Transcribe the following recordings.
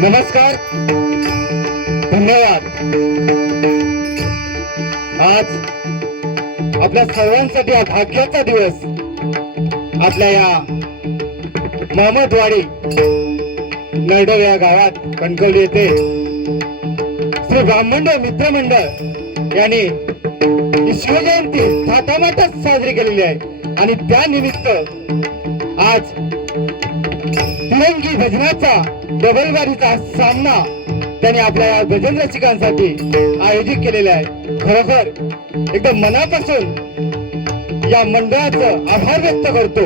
नमस्कार, धन्यवाद। आज आपल्या सर्वांसाठी हा भाग्याचा दिवस आपल्या या महमदवाडी नरडव या गावात कणकवली येथे श्री ब्राह्मण मित्रमंडळ यांनी शिवजयंती थाटामाटात साजरी केलेली आहे आणि त्यानिमित्त आज तिरंगी भजनाचा डबलबारीचा सामना त्यांनी आपल्या भजन रसिकांसाठी आयोजित केलेला आहे। खरोखर एकदम मनापासून या मंडळाचं आभार व्यक्त करतो।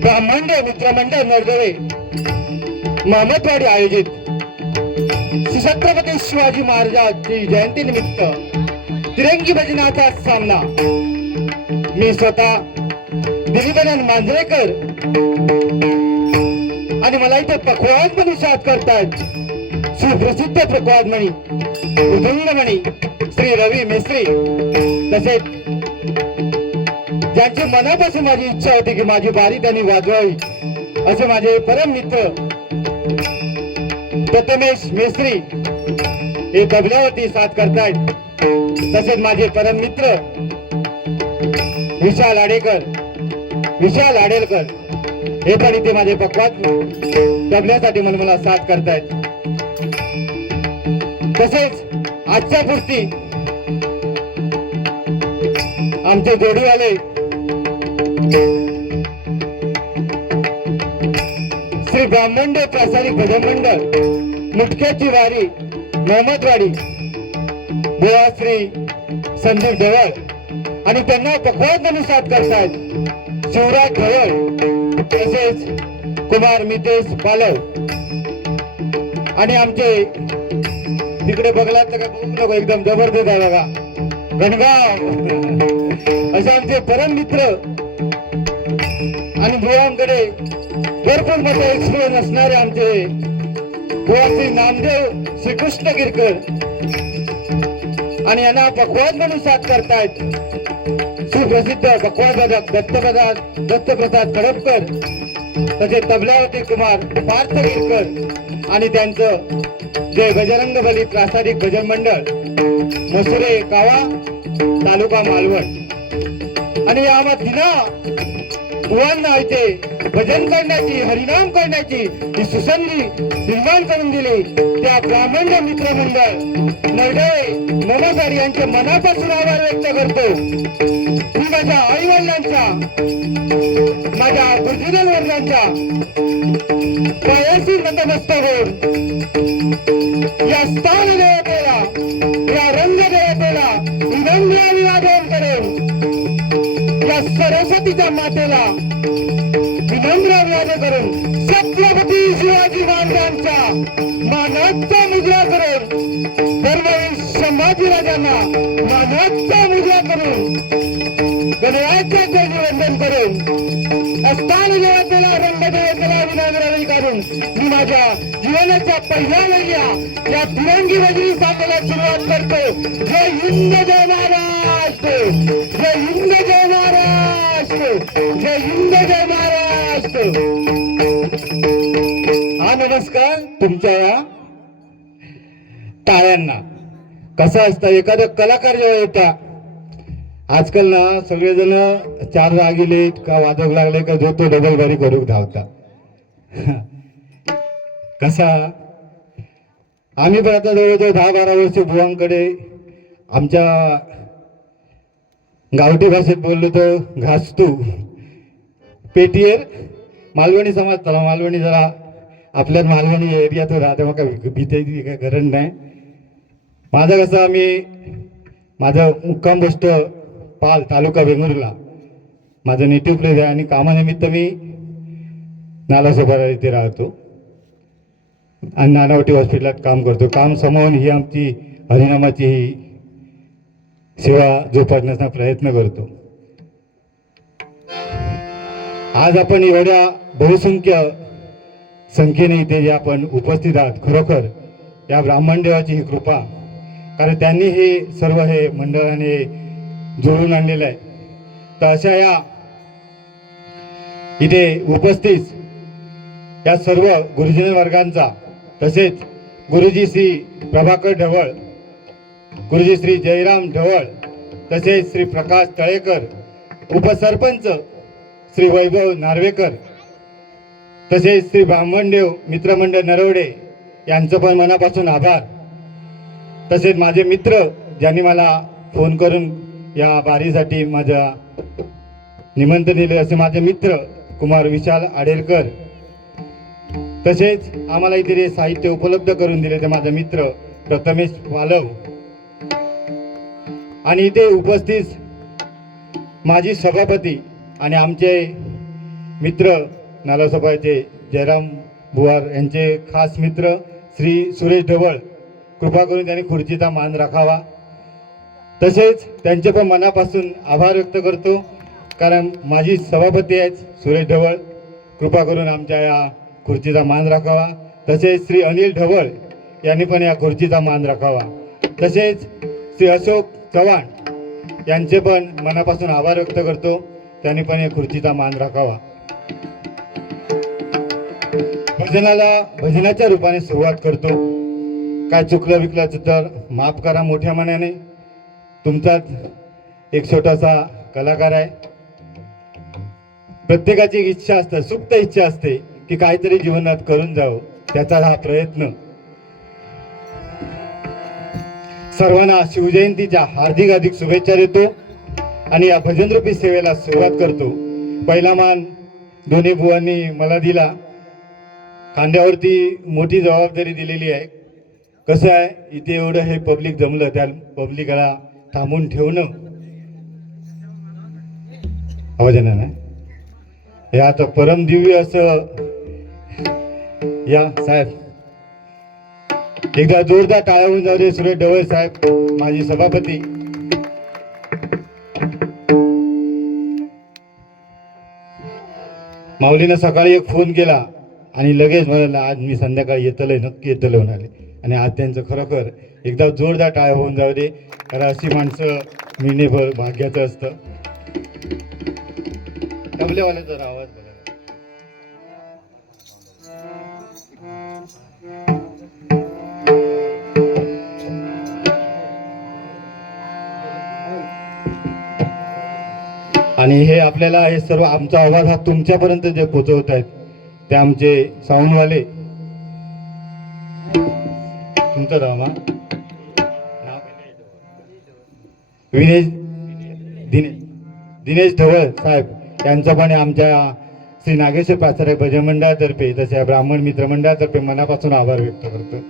ब्राह्मण मित्रमंडळ नरदवे महमदवाडी आयोजित श्री छत्रपती शिवाजी महाराजांची जयंती निमित्त तिरंगी भजनाचा सामना मी स्वतः दिलीपनंद मांजरेकर आणि मला इथे पखवाज म्हणून साथ करतायत सुप्रसिद्ध पखवाज म्हणी उदंगमणी श्री रवी मेस्त्री, तसेच ज्यांची मनापासून माझी इच्छा होती की माझी बारी त्यांनी वाजवावी असे माझे परम मित्र प्रथमेश मेस्त्री हे तबल्यावरती साथ करतायत। तसेच माझे परम मित्र विशाल आडेलकर हे पण इथे माझे पक्वात तबल्यासाठी म्हणून मला साथ करतायत। तसेच आजच्या पुरती आमचे जोडीवाले श्री ब्राह्मण प्रासादिक भजन मंडळ मुटक्याची वारी महमदवाडी बुवा श्री संदीप ढवळ आणि त्यांना पखवाज म्हणून साथ करतायत शिवराज ढवळ, तसेच कुमार मितेश पालव आणि आमचे तिकडे बघलात तर लोक एकदम जबरदस्त आहे बघा गणगाव असे आमचे परम मित्र आणि बुवांकडे भरपूर मोठे एक्सपिरियन्स असणारे आमचे बुवा श्री नामदेव श्रीकृष्ण गिरकर आणि यांना पखवाज म्हणून साथ करतायत सुप्रसिद्ध पखवाज दत्तप्रसाद कडपकर, तसेच तबलावती कुमार पार्थ गिरकर आणि त्यांचं जय बजरंग बली प्रासादिक भजन मंडळ मसुरे कावा तालुका मालवण आणि यामध्ये बुवांना इथे भजन करण्याची हरिनाम करण्याची ही सुसंधी निर्माण करून दिली त्या ब्राह्मण मित्रमंडळ नरडवे महमदवाडी यांचे मनापासून आभार व्यक्त करतो। मी माझ्या आई वडिलांच्या माझ्या गुरुजन वर्गांच्या पायाशी नतमस्तक होऊन यांच्या मानाचा मुद्रा करून धर्मवीर संभाजीराजांना मानाचा मुद्रा करून गणराज्याचे निवंदन करून स्थान देवतेला रंगदेवतेला विनम्र काढून मी माझ्या जीवनाच्या पहिल्या महिन्या या तिरंगी वजनी साथीला सुरुवात करतो. जय हिंद जय महाराष्ट्र, जय हिंद जय महाराष्ट्र, जय हिंद जय महाराष्ट्र. हा नमस्कार तुमच्या या टाळ्यांना. कसं असतं एखादा कलाकार जेव्हा येता आजकाल ना सगळेजण चार रागिले का वादक लागले का जो तो डबल बारी करूक धावता. कसा आम्ही पण आता जवळजवळ 10-12 वर्ष बुवांकडे आमच्या गावठी भाषेत बोललो तर घासतू पेटीयर मालवणी समाज तला मालवणी जरा आपल्या मालवणी एरियात राहते मग भीती काय गरज नाही. माझं कसं माझं मुक्काम बसतो पाल तालुका वेंगुर्ला माझं नेटिव्ह प्लेस आहे आणि कामानिमित्त मी नालासोपारा इथे राहतो आणि नानावटी हॉस्पिटलात काम करतो. काम समावून ही आमची हरिनामाची ही सेवा जोपासण्याचा प्रयत्न करतो. आज आपण एवढ्या बहुसंख्य संख्येने इथे जे आपण उपस्थित आहात खरोखर या ब्राह्मण देवाची ही कृपा. कारण त्यांनी हे सर्व हे मंडळाने जोडून आणलेलं आहे. तर अशा या इथे उपस्थित या सर्व गुरुजन वर्गांचा तसेच गुरुजी श्री प्रभाकर ढवळ, गुरुजी श्री जयराम ढवळ, तसेच श्री प्रकाश तळेकर, उपसरपंच श्री वैभव नार्वेकर, तसेच श्री ब्राह्मणदेव मित्रमंडळ नरवडे यांचं पण मनापासून आभार. तसेच माझे मित्र ज्यांनी मला फोन करून या बारीसाठी माझ्या निमंत्रण दिले असे माझे मित्र कुमार विशाल आडेलकर, तसेच आम्हाला इथे साहित्य उपलब्ध करून दिले ते माझे मित्र प्रथमेश वालव आणि इथे उपस्थित माजी सभापती आणि आमचे मित्र नालासोपाचे जयराम बुवार यांचे खास मित्र श्री सुरेश ढवळ, कृपा करून त्यांनी खुर्चीचा मान राखावा. तसेच त्यांचे पण मनापासून आभार व्यक्त करतो कारण माझी सभापती आहेत सुरेश ढवळ, कृपा करून आमच्या या खुर्चीचा मान राखावा. तसेच श्री अनिल ढवळ यांनी पण या खुर्चीचा मान राखावा. तसेच श्री अशोक चव्हाण यांचे पण मनापासून आभार व्यक्त करतो, त्यांनी पण या खुर्चीचा मान राखावा. भजनाच्या रूपाने सुरुवात करतो. काय चुकलं विकलं तर माफ करा मोठ्या मनाने. तुमचाच एक छोटासा कलाकार आहे. प्रत्येकाची इच्छा असते, सुप्त इच्छा असते की काहीतरी जीवनात करून जावं, त्याचा हा प्रयत्न. सर्वांना शिवजयंतीच्या हार्दिक शुभेच्छा देतो आणि या भजनरूपी सेवेला सुरुवात करतो. पहिला मान दोन्ही बुवांनी मला दिला. खांद्यावरती मोठी जबाबदारी दिलेली आहे. कसं आहे इथे एवढं हे पब्लिक जमलं, त्या पब्लिकला थांबून ठेवणं आवाज येणार नाही. हे आता परमदिव्य असं या साहेब एकदा जोरदार टाळ्या होऊन जाऊ दे. सुरेश ढवळ साहेब माझी सभापती. माऊलीनं सकाळी एक फोन केला आणि लगेच म्हणाला आज मी संध्याकाळी येतलंय, नक्की येतलंय म्हणाले. आणि आज त्यांचं खरोखर एकदा जोरदार टाळ्या होऊन जाऊ दे. कारण अशी माणसं मिळणे भाग्याचं असतं. तबलेवाल्याचा आवाज बघा. आणि हे आपल्याला हे सर्व आमचा आवाज हा तुमच्यापर्यंत जे पोहोचवत आहेत ते आमचे साऊंडवाले. तुमचं नाव दिनेश ढवळ साहेब यांचं पण आमच्या श्री नागेश्वर प्राचार्य भजन मंडळातर्फे तसे ब्राह्मण मित्र मंडळातर्फे मनापासून आभार व्यक्त करतो.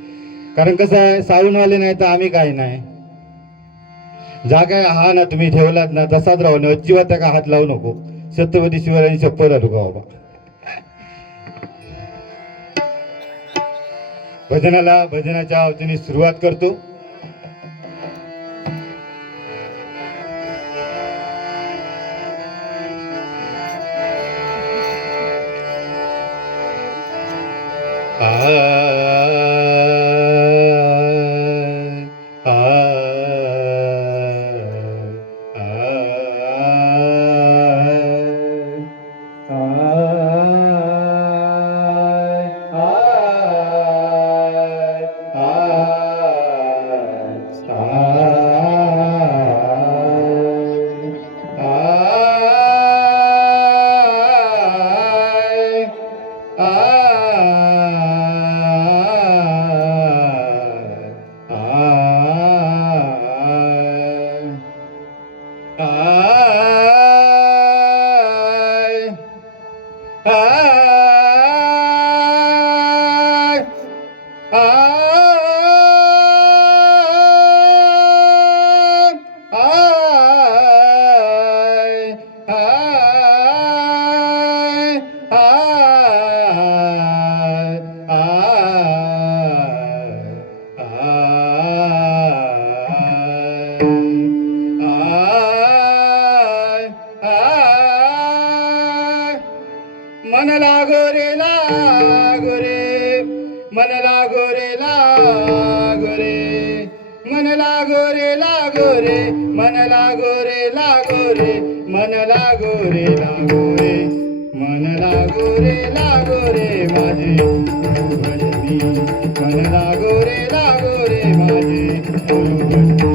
कारण कसं आहे साऊंडवाले नाही तर आम्ही काय नाही. जा काय हा ना तुम्ही ठेवलात ना तसाच राहू ना, अजिबात त्या हात लावू नको. छत्रपती शिवरायांनी शपथ आलो का बाबा. भजनाच्या आवतीने सुरुवात करतो. मन लागो रे लागो रे, मन लागो रे लागो रे, मन लागो रे लागो रे, मन लागो रे लागो रे, मन लागो रे लागो रे, मन लागो रे लागो रे माझे गुरुभजनी, मन लागो रे लागो रे माझे गुरुभजनी,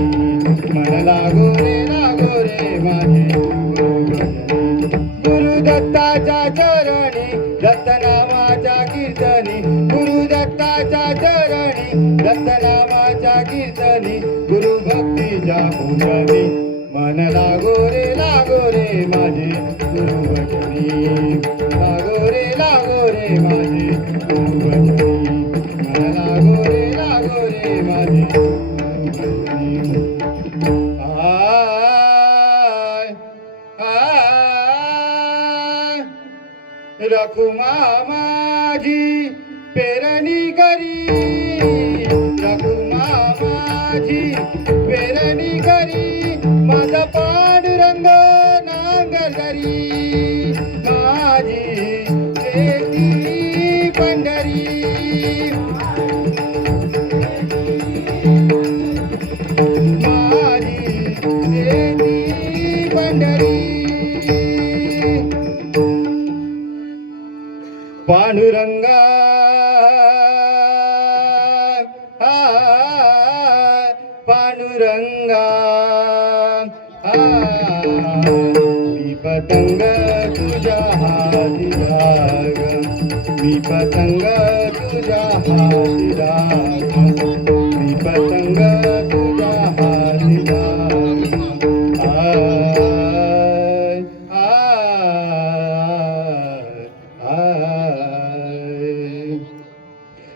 मन लागो रे माझे गुरुभजनी. गुरुदत्ताच्या चरणी दत्तनामाच्या कीर्तनी, गुरुदत्ताच्या चरणी दत्तनामाच्या कीर्तनी, गुरुभक्तीच्या पूजनी, मन लागो रे माझे गुरुभजनी, लागो रे माझे गुरुभजनी, मन लागो रे माझे गुरुभजनी. रखुमा माझी पेरणी करी, रखुमा माझी पेरणी करी, माझा पांडुरंग नांगरकरी, माझी शेती पंढरी, माझी शेती पंढरी. पांडुरंगा पांडुरंगा मी पतंग तुझ्या हाती लाग, मी पतंग तुझ्या हाती लाग, मी पतंग तुझ्या हाती लाग.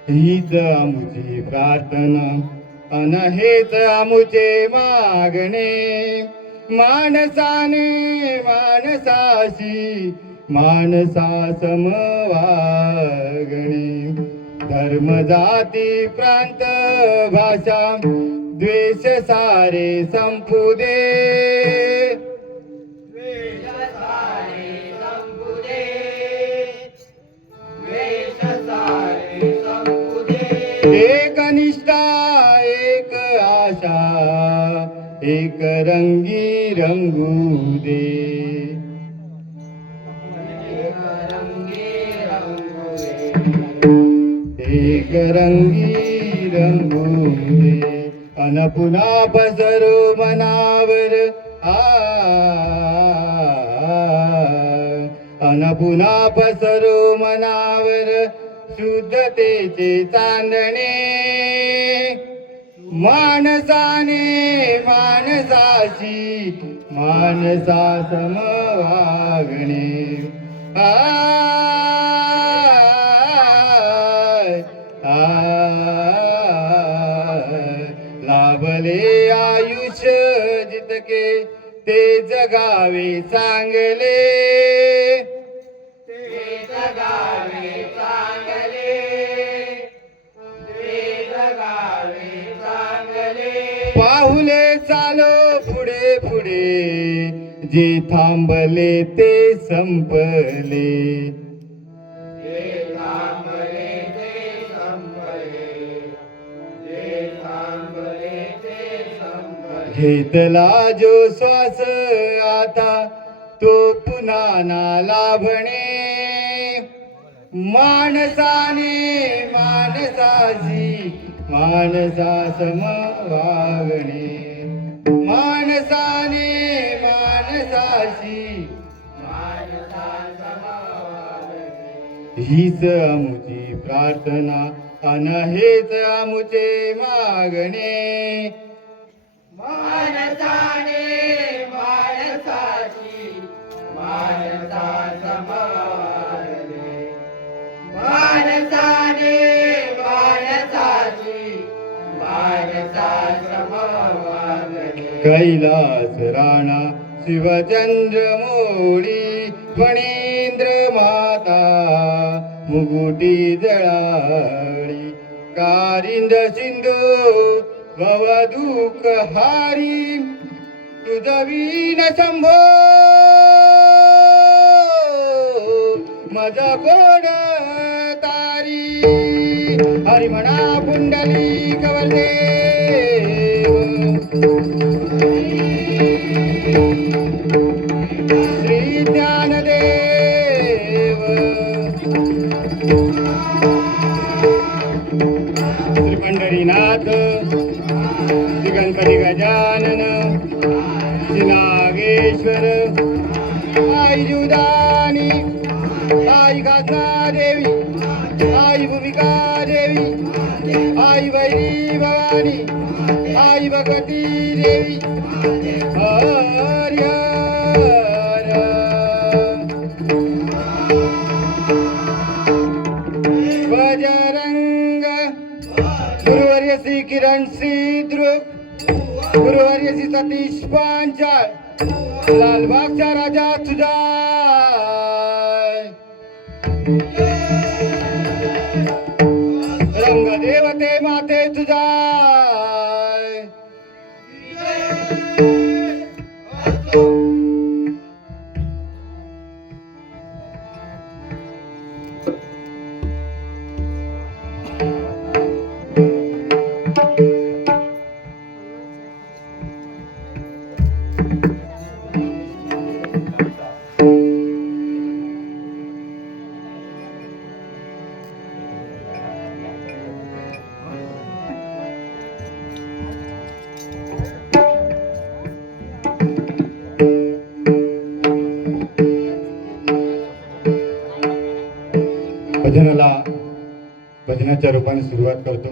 हीच आमुची प्रार्थना अन हेच आमुचे मागणे, माणसाने माणसाशी माणसा समवागणे, धर्म जाती प्रांत भाषा द्वेष सारे संपू दे, एक निष्ठा एक आशा एक रंगी रंगू दे, एक रंगी रंगू दे. अन पुन्हा पसरू मनावर अन पुन्हा पसरू मनावर शुद्धतेचे चांदणे, माणसाने माणसाशी माणसा समवागणे. लाभले आयुष्य जितके ते जगावे चांगले, ते जगावे चांगले, पाहुले चालो पुढे पुढे, जे थांबले ते संपले. घेतला जो श्वास आता तो पुन्हा ना लाभणे. माणसाने माणसाची माणसा सम वागणे. माणसाने माणसाची हीच आमुची प्रार्थना अन हेच आमुचे मागणे. माणसाने माणसाची माणसा समवागणे. माणसाने माणसाची माणसा समवागणे. कैलास राणा शिवचंद्र मोळी फणींद्र माता मुकुटी जळाळी. कारिंद सिंधू भवदुःख हारी तुझवीन शंभो मज कोड तारी. हरी म्हणा पुंडली कवलदेव श्री ज्ञानदेव श्री पंढरीनाथ श्री गणपती गजानन श्री नागेश्वर आई जुदानी आई खासना देवी आई भूमिका देवी आई वैरी भवानी आई भगवती देवी. हरि हर बजरंग गुरुवर्य श्री किरण श्री ध्रुव गुरुवर्य श्री सतीश पांचाळ लालबागचा राजा तुझा. रंगदेवते माते तुझा. भजनाच्या रूपाने सुरुवात करतो.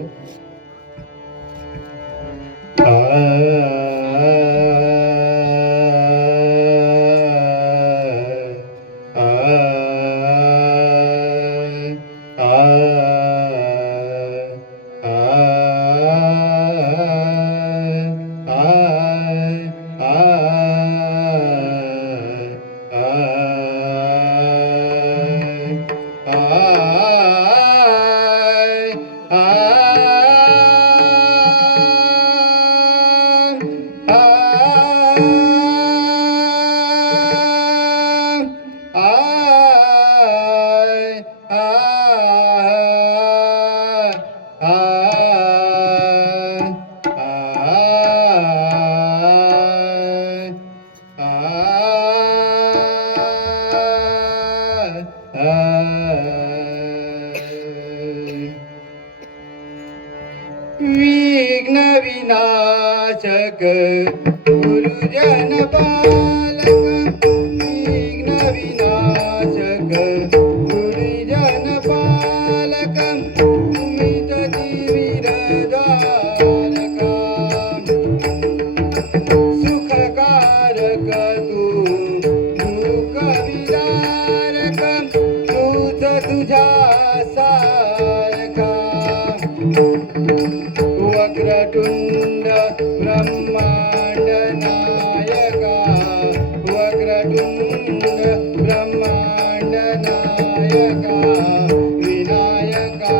विघ्न विनाशक गुरुजन पालक विघ्न विनाशक गुरुजन पालक उमित विरदारक सुखकारक तू दुःख विदारक तूच तुझ्या सारखा वक्रतुंड ब्रह्मांड नायका वक्रतुंड ब्रह्मांड नायका विनायका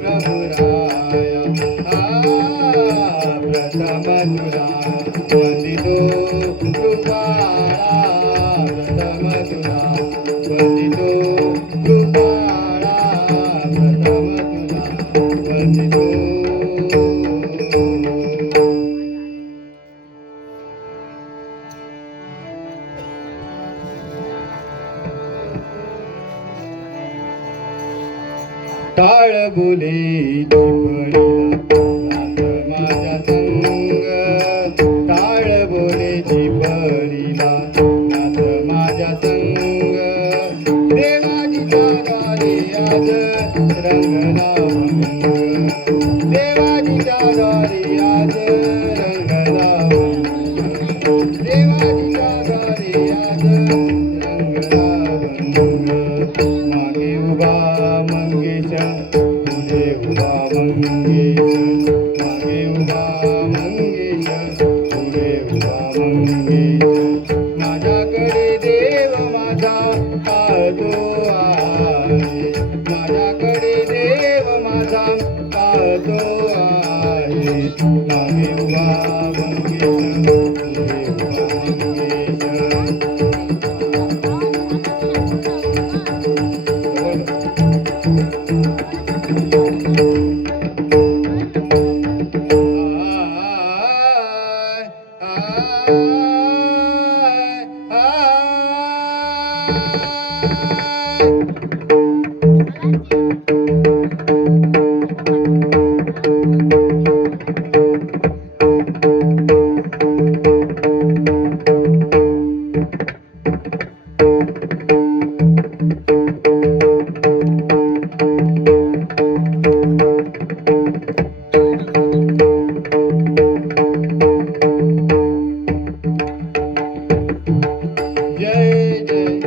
प्रभुराया प्रथम तुरा देवाजीच्या दारी आज रंगला देवाजीच्या दारी आज रंगला मागे उभा मंगेश पुढे उभा मंगेश मागे उभा मंगेश पुढे उभा मंगेश माझ्याकडे देव माझा पाहतो आहे माझ्याकडे देव माझा पाहतो आहे मागे उभा मंगेश पुढे उभा जय जय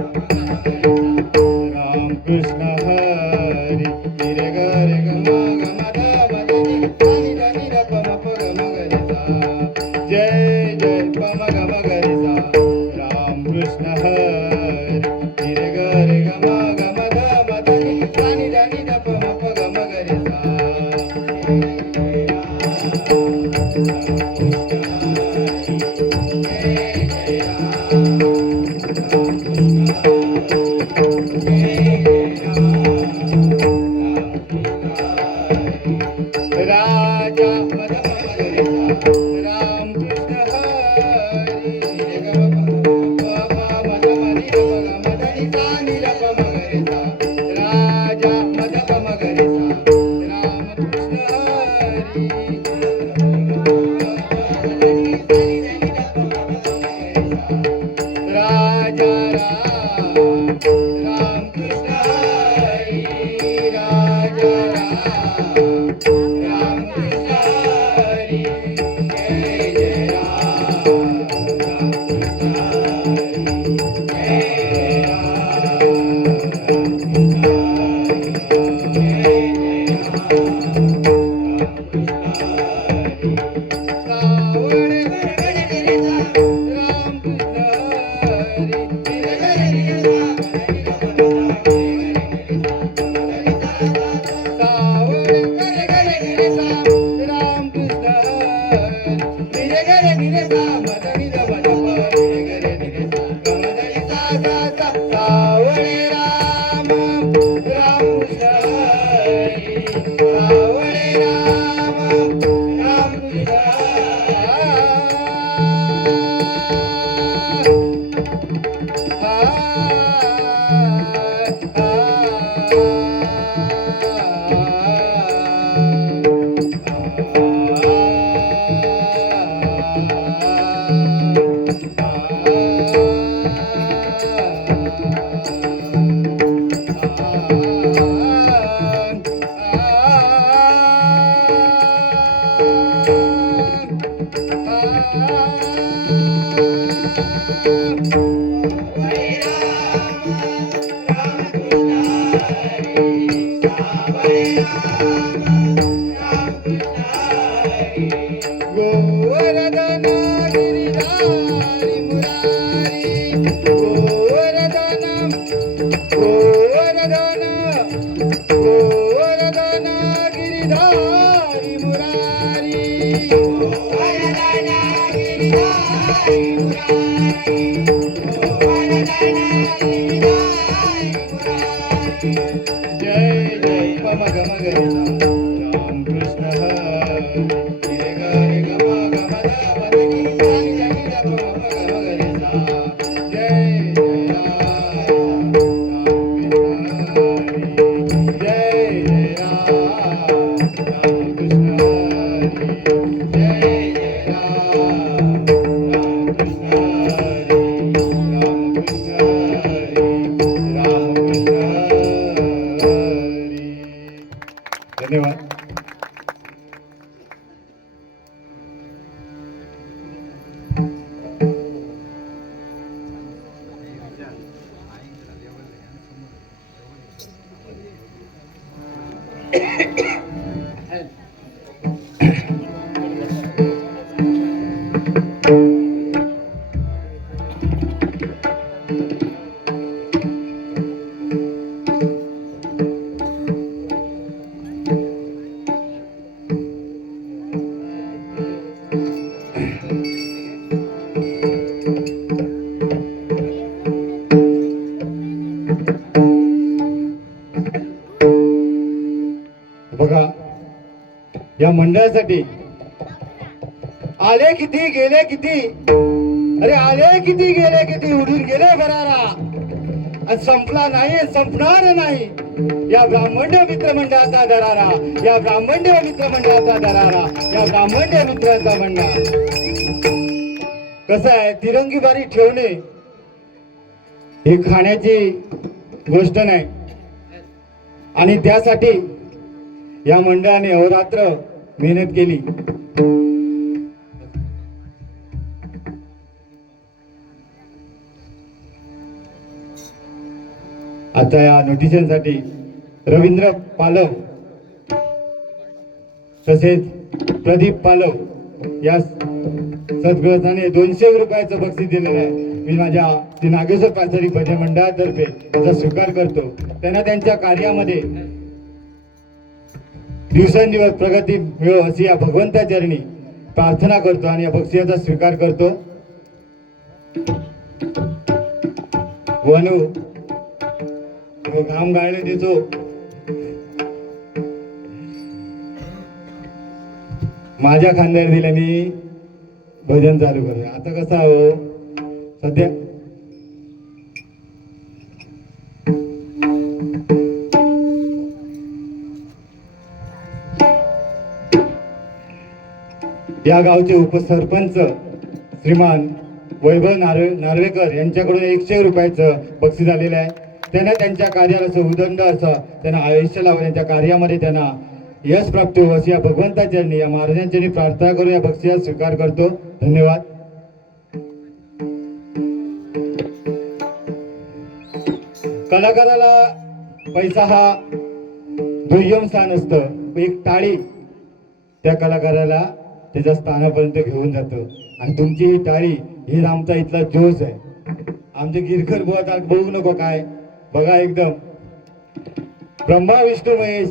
राम कृष्ण हरी रे ग रे ग म ग म ध म ध नि सा नि ध नि ध प म प ग म ग रे सा जय जय प म ग म ग रे सा राम कृष्ण हरी रे ग रे ग म ग म ध म ध नि सा नि ध नि ध प म प ग म ग रे राजा मद मगरे राम कृष्ण हरी रे ग म मद मनि ग म मद नि सा नि र प मगरे सा राजा मद मगरे सा राम कृष्ण हरी राजा राम राम कृष्ण हरी राजा राम राम कृष्ण हरी जय जय राम राम कृष्ण हरी जय गोवर्धन गिरिधारी मुरारी गोवर्धन गोवर्धन गोवर्धन गिरिधारी मुरारी गोवर्धन गिरिधारी मुरारी गोवर्धन गिरिधारी मुरारी जय जय पम गम ग राम कृष्ण हरी रे ग रे ग म ग म ध म ध नि सा नि ध नि ध प म प ग म ग रे सा जय जय राम जय जय राम कृष्ण हरी जय जय राम कृष्ण हरी राम कृष्ण हरी राम कृष्ण हरी धन्यवाद. बघा, या मंडळासाठी आले किती गेले किती, अरे आले किती गेले किती, उडून गेले भरारा, आणि संपला नाही संपणार नाही या ब्राह्मण्य मित्र मंडळाचा दरारा, या ब्राह्मण्य मित्र मंडळाचा दरारा, या ब्राह्मण्य मित्रांचा मंडळ. कसं आहे, तिरंगी बारी ठेवणे ही खाण्याची गोष्ट नाही, आणि त्यासाठी या मंडळाने अहोरात्र मेहनत केली. आता या नोटिसांसाठी रवींद्र पालव तसेच प्रदीप पालव या सद्गृहस्थाने 200 रुपयाचं बक्षीस दिलेलं आहे. मी माझ्या श्री नागेश्वर प्राचार्य भजन मंडळातर्फे त्याचा स्वीकार करतो. त्यांना त्यांच्या कार्यामध्ये दिवसेंदिवस प्रगती मिळो अशी या भगवंता चरणी प्रार्थना करतो आणि या बक्षिसाचा स्वीकार करतो. वनू घाम गाळले देतो. माझ्या खांद्यावर दिल्याने भजन चालू करूया. आता कसं हो सध्या या गावचे उपसरपंच श्रीमान वैभव नार्वेकर यांच्याकडून 100 रुपयाचं बक्षीस आलेलं आहे. त्यांना त्यांच्या कार्याला असं उदंड असं त्यांना आयुष्य लावून त्यांच्या कार्यामध्ये त्यांना यश प्राप्त हो अशी या भगवंता चरणी या महाराजांच्या प्रार्थना करून या बक्षिसाचा स्वीकार करतो. धन्यवाद. कलाकाराला पैसा हा दुय्यम स्थान असतं. एक टाळी त्या कलाकाराला त्याच्या स्थानापर्यंत घेऊन जातो. आणि तुमची ही टाळी ही आमचा इथला जोश आहे. आमचे गिरखर बुवा बघू नको काय बघा, एकदम ब्रह्मा विष्णू महेश.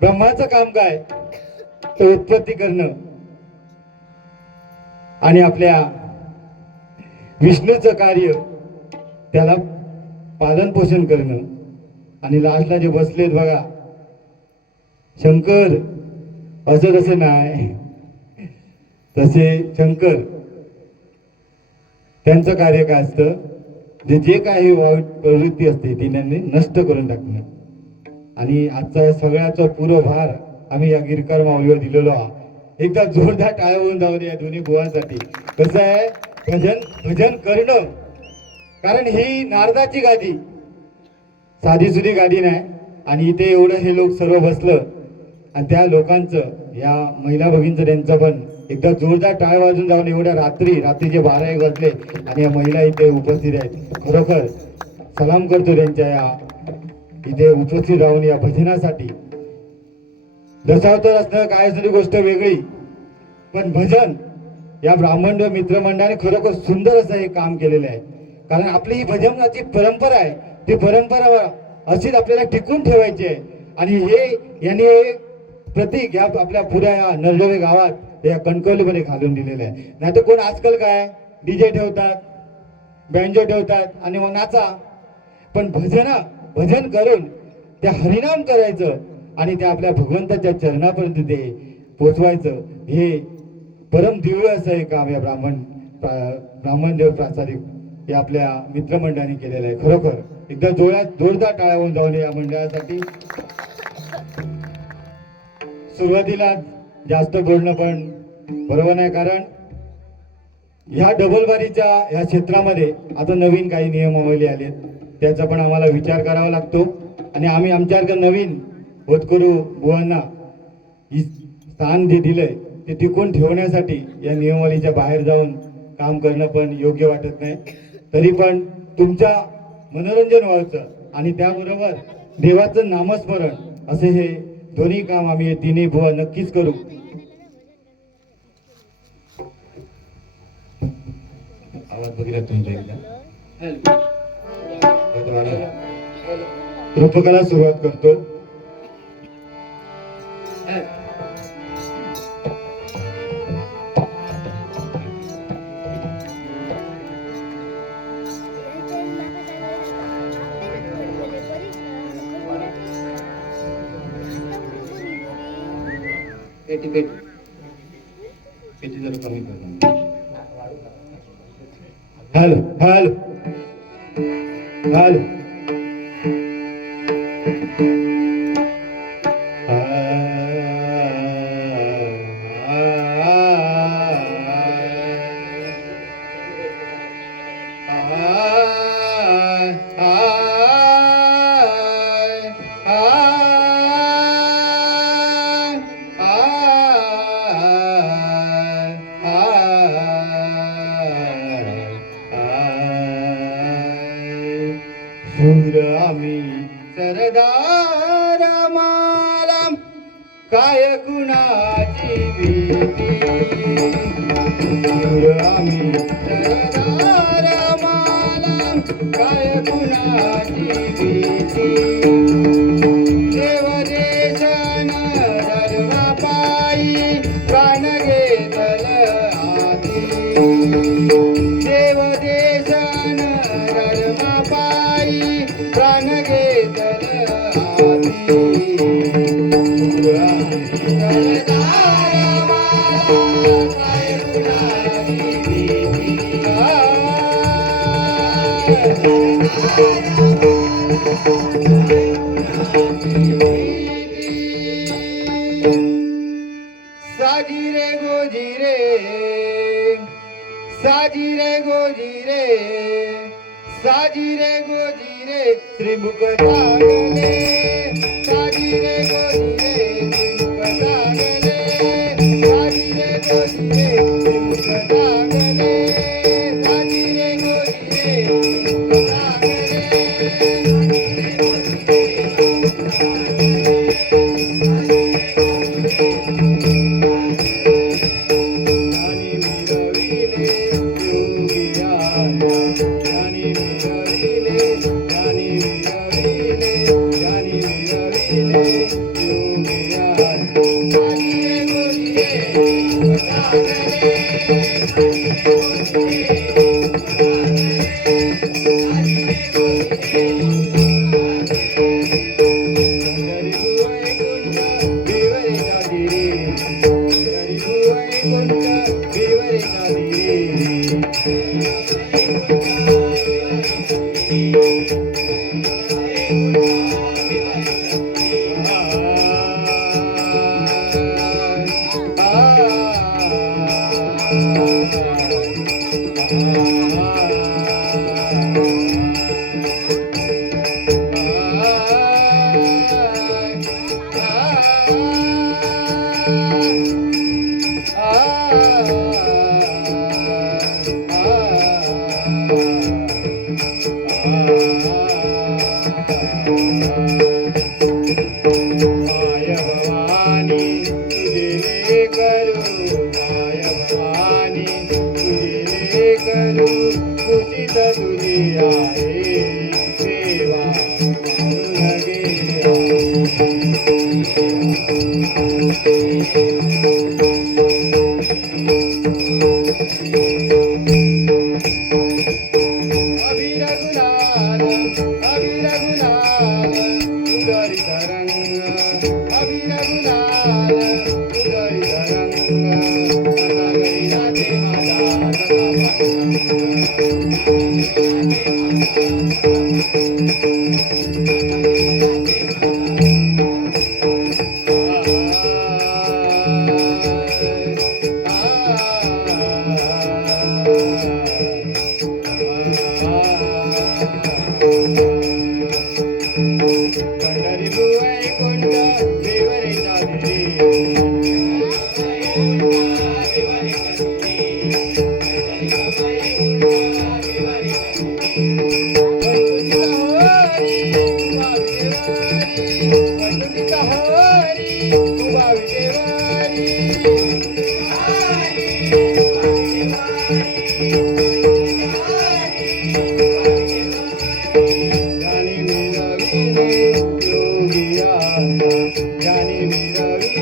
ब्रह्माचं काम काय तर उत्पत्ती करणं, आणि आपल्या विष्णूचं कार्य त्याला पालन पोषण करणं. आणि लास्टला जे बसलेत बघा शंकर, असं तसं नाही, तसे शंकर त्यांचं कार्य काय असतं, जे काही वाईट प्रवृत्ती असते ती त्यांनी नष्ट करून टाकणं. आणि आजचा या सगळ्याचा पुरो भार आम्ही या गिरकर माऊलीवर दिलेलो आहोत. एकदा जोरदार टाळ्या होऊन जाऊन या दोन्ही बुवांसाठी. कसं आहे, भजन करणं, कारण ही नारदाची गादी साधी सुधी गादी नाही. आणि इथे एवढं हे लोक सर्व बसलं, आणि त्या लोकांचं या महिला भगिनींचं त्यांचं पण एकदा जोरदार टाळ वाजून जाऊन एवढ्या रात्रीचे 12 वाजले आणि या महिला इथे उपस्थित आहेत. खरोखर सलाम करतो त्यांच्या या इथे उपस्थित राहून या भजनासाठी. दशावतार असणं काय असणारी गोष्ट वेगळी, पण भजन या ब्राह्मण मित्रमंडळाने खरोखर सुंदर असं हे काम केलेलं आहे. कारण आपली ही भजनाची परंपरा आहे, ती परंपरा अशीच आपल्याला टिकून ठेवायची आहे. आणि हे यांनी प्रतीक या आपल्या पुऱ्या या नरडोळे गावात या कणकवलीमध्ये घालून दिलेलं आहे. नाही तर कोण आजकाल काय डीजे ठेवतात, बँजो ठेवतात आणि मग नाचा. पण भजन करून त्या हरिनाम करायचं आणि त्या आपल्या भगवंताच्या चरणापर्यंत ते पोचवायचं, हे परम दिव्य असं हे काम या ब्राह्मणदेव प्राचार्य या आपल्या मित्रमंडळाने केलेलं आहे. खरोखर एकदा जोरदार टाळ्या होऊन जाऊन या मंडळासाठी. सुरुवातीला जास्त बोलणं पण बरोबर नाही, कारण ह्या डबलबारीच्या ह्या क्षेत्रामध्ये आता नवीन काही नियमावली आलेत, त्याचा पण आम्हाला विचार करावा लागतो. आणि आम्ही आमच्याकडे नवीन होतकरू बुवांना स्थान जे दिलंय ते टिकून ठेवण्यासाठी या नियमावलीच्या बाहेर जाऊन काम करणं पण योग्य वाटत नाही. तरी पण तुमच्या मनोरंजन व्हायचं आणि त्याबरोबर देवाचं नामस्मरण असे हे दोन्ही काम आम्ही हे तिन्ही बुवा नक्कीच करू. आवाज बघितला तुमच्या एकदा रूपकाला सुरुवात करतो. हॅलो हॅलो हॅलो आम्ही सरदार माला काय कुणाची भीती. आम्ही सरदार माला काय कुणाची भीती. देव देशन धर्म पायी प्राण घेतल आधी. देव देशन धर्म पायी प्राण घेतल आधी. साजिरे गोजिरे साजिरे गोजिरे साजिरे गोजिरे श्रीमुख लागले. साजिरे गोजिरे श्रीमुख लागले. साजिरे गोजिरे श्रीमुख लागले. साजिरे गोजिरे श्रीमुख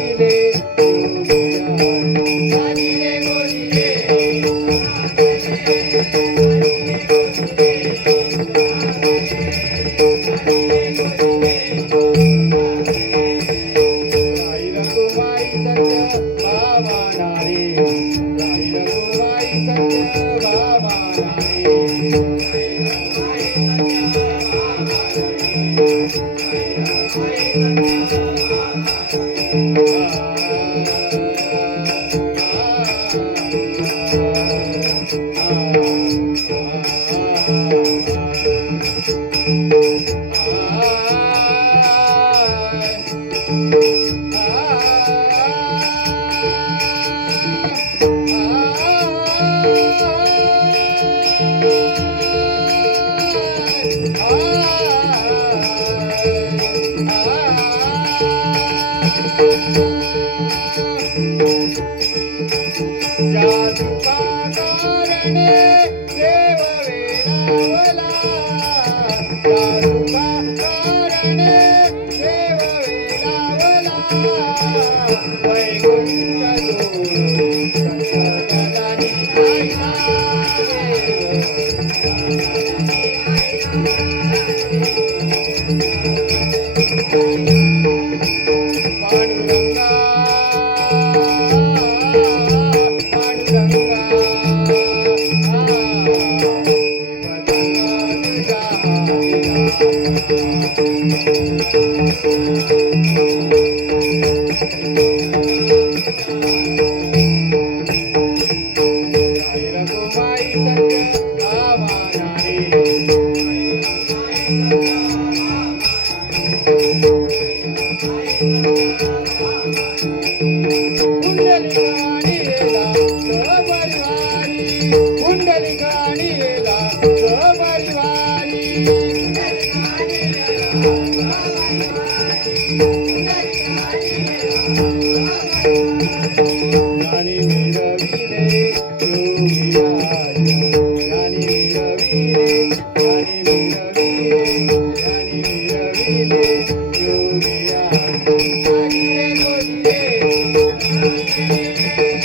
मिरविले गाई रघुमाई सत्य भावा नारी गाई रघुमाई सत्य भावा कारणे देव वेडावला कारणे देव वेडावला वैकुंठ पांडुरंगा रघुमाई सत्य भावा कुंडलिकाणी वेला सहपरिवारी ज्ञानी मिरविले योगिराज ज्ञानी मिरविले ज्ञानी मिरविले ज्ञानी मिरविले योगिराज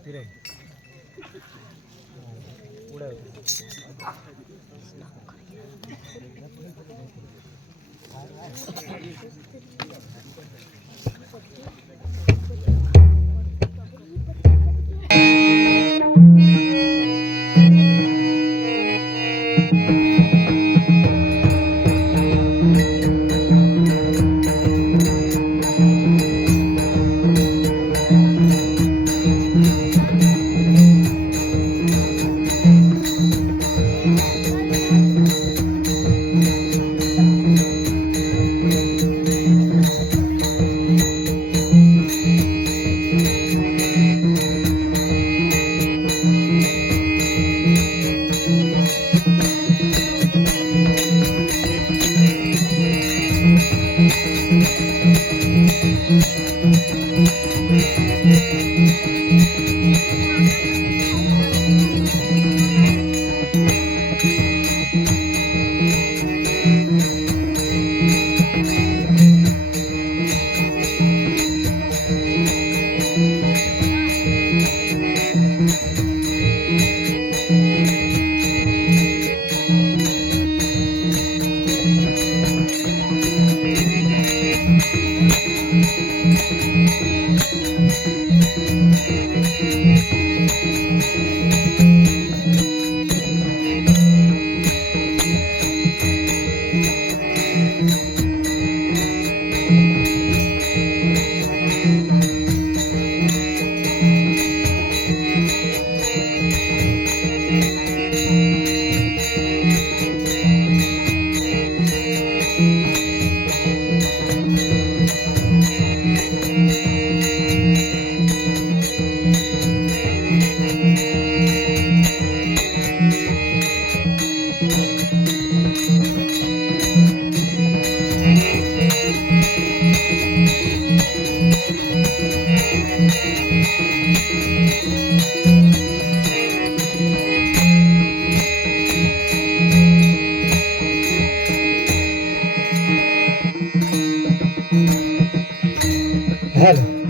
हॅलो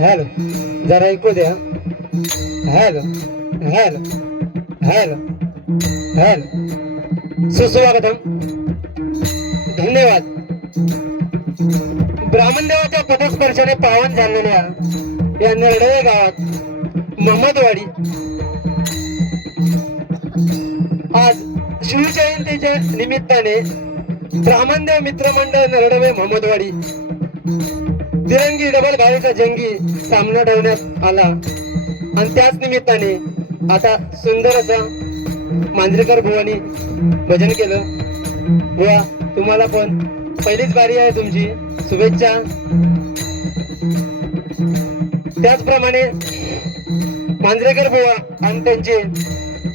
हॅलो जरा ऐकू द्या. हॅलो हॅलो हॅलो हॅलो सुस्वागतम. धन्यवाद. ब्राह्मण देवाच्या पदस्पर्शाने पावन झालेल्या या नरडवे गावात महमदवाडी आज शिवजयंतीच्या निमित्ताने ब्राह्मणदेव मित्रमंडळ नरडवे महमदवाडी तिरंगी डबल गाडीचा जंगी सामना ठेवण्यात आला आणि त्याच निमित्ताने आता सुंदर असा मांजरेकर बुवानी भजन केलं. बुवा तुम्हाला पण पहिलीच बारी आहे तुमची, शुभेच्छा. त्याचप्रमाणे मांजरेकर बुवा आणि त्यांचे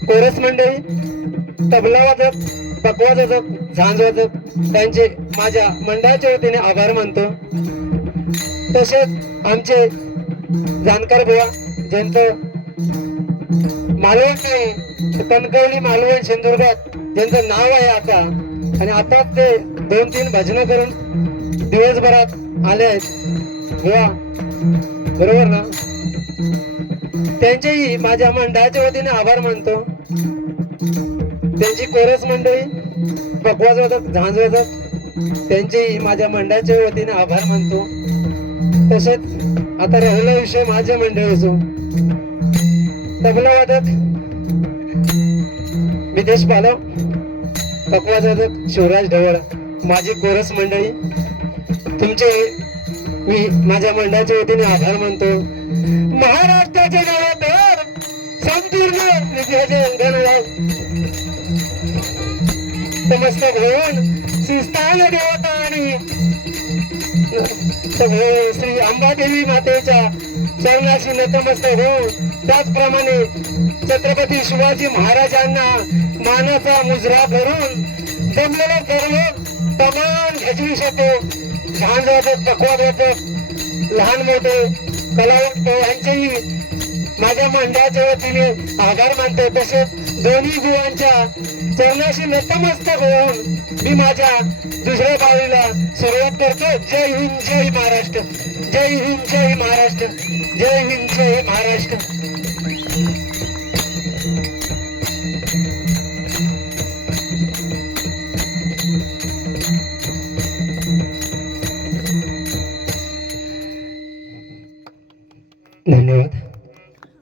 कोरस मंडळी, तबला वाजक, पकवा वाजक, झांज वाजक त्यांचे माझ्या मंडळाच्या वतीने आभार मानतो. तसेच आमचे जानकर बुवा ज्यांचं मालवण नाही कणकवली मालवण सिंधुदुर्गात ज्यांचं नाव आहे आता, आणि आताच ते 2-3 भजनं करून दिवसभरात आले आहेत बुवा, बरोबर ना. त्यांचेही माझ्या मंडळाच्या वतीने आभार मानतो. त्यांची कोरस मंडळी, पकवाज वाजक, झांज वाजक त्यांचेही माझ्या मंडळाच्या वतीने आभार मानतो. तसेच आता राहिला विषय माझ्या मंडळीचो, तबला वादक विदेश पालव, पकवाज वादक शिवराज ढवळ, माझी कोरस मंडळी, तुमचे मी माझ्या मंडळाच्या वतीने आभार मानतो. महाराष्ट्राच्या नावावर संपूर्ण विद्याचे अंगण नमस्कार घेऊन श्रीस्थान देवता आणि श्री अंबादेवी मातेच्या चरणाशी नतमस्तक होऊन, त्याचप्रमाणे छत्रपती शिवाजी महाराजांना मानाचा मुजरा करून जमलेला सर्व तमाम घजवी शकतो, झांज वाजत, पकवाज वाजत, लहान मोठे कलावंत यांचेही माझ्या मंडळाच्या वतीने आभार मानतो. तसेच दोन्ही गुवांच्या चरणाशी नतमस्तक होऊन मी माझ्या दुसऱ्या बावीला सुरुवात करतो. जय हिंद, जय महाराष्ट्र. जय हिंद, जय महाराष्ट्र. जय हिंद, जय महाराष्ट्र.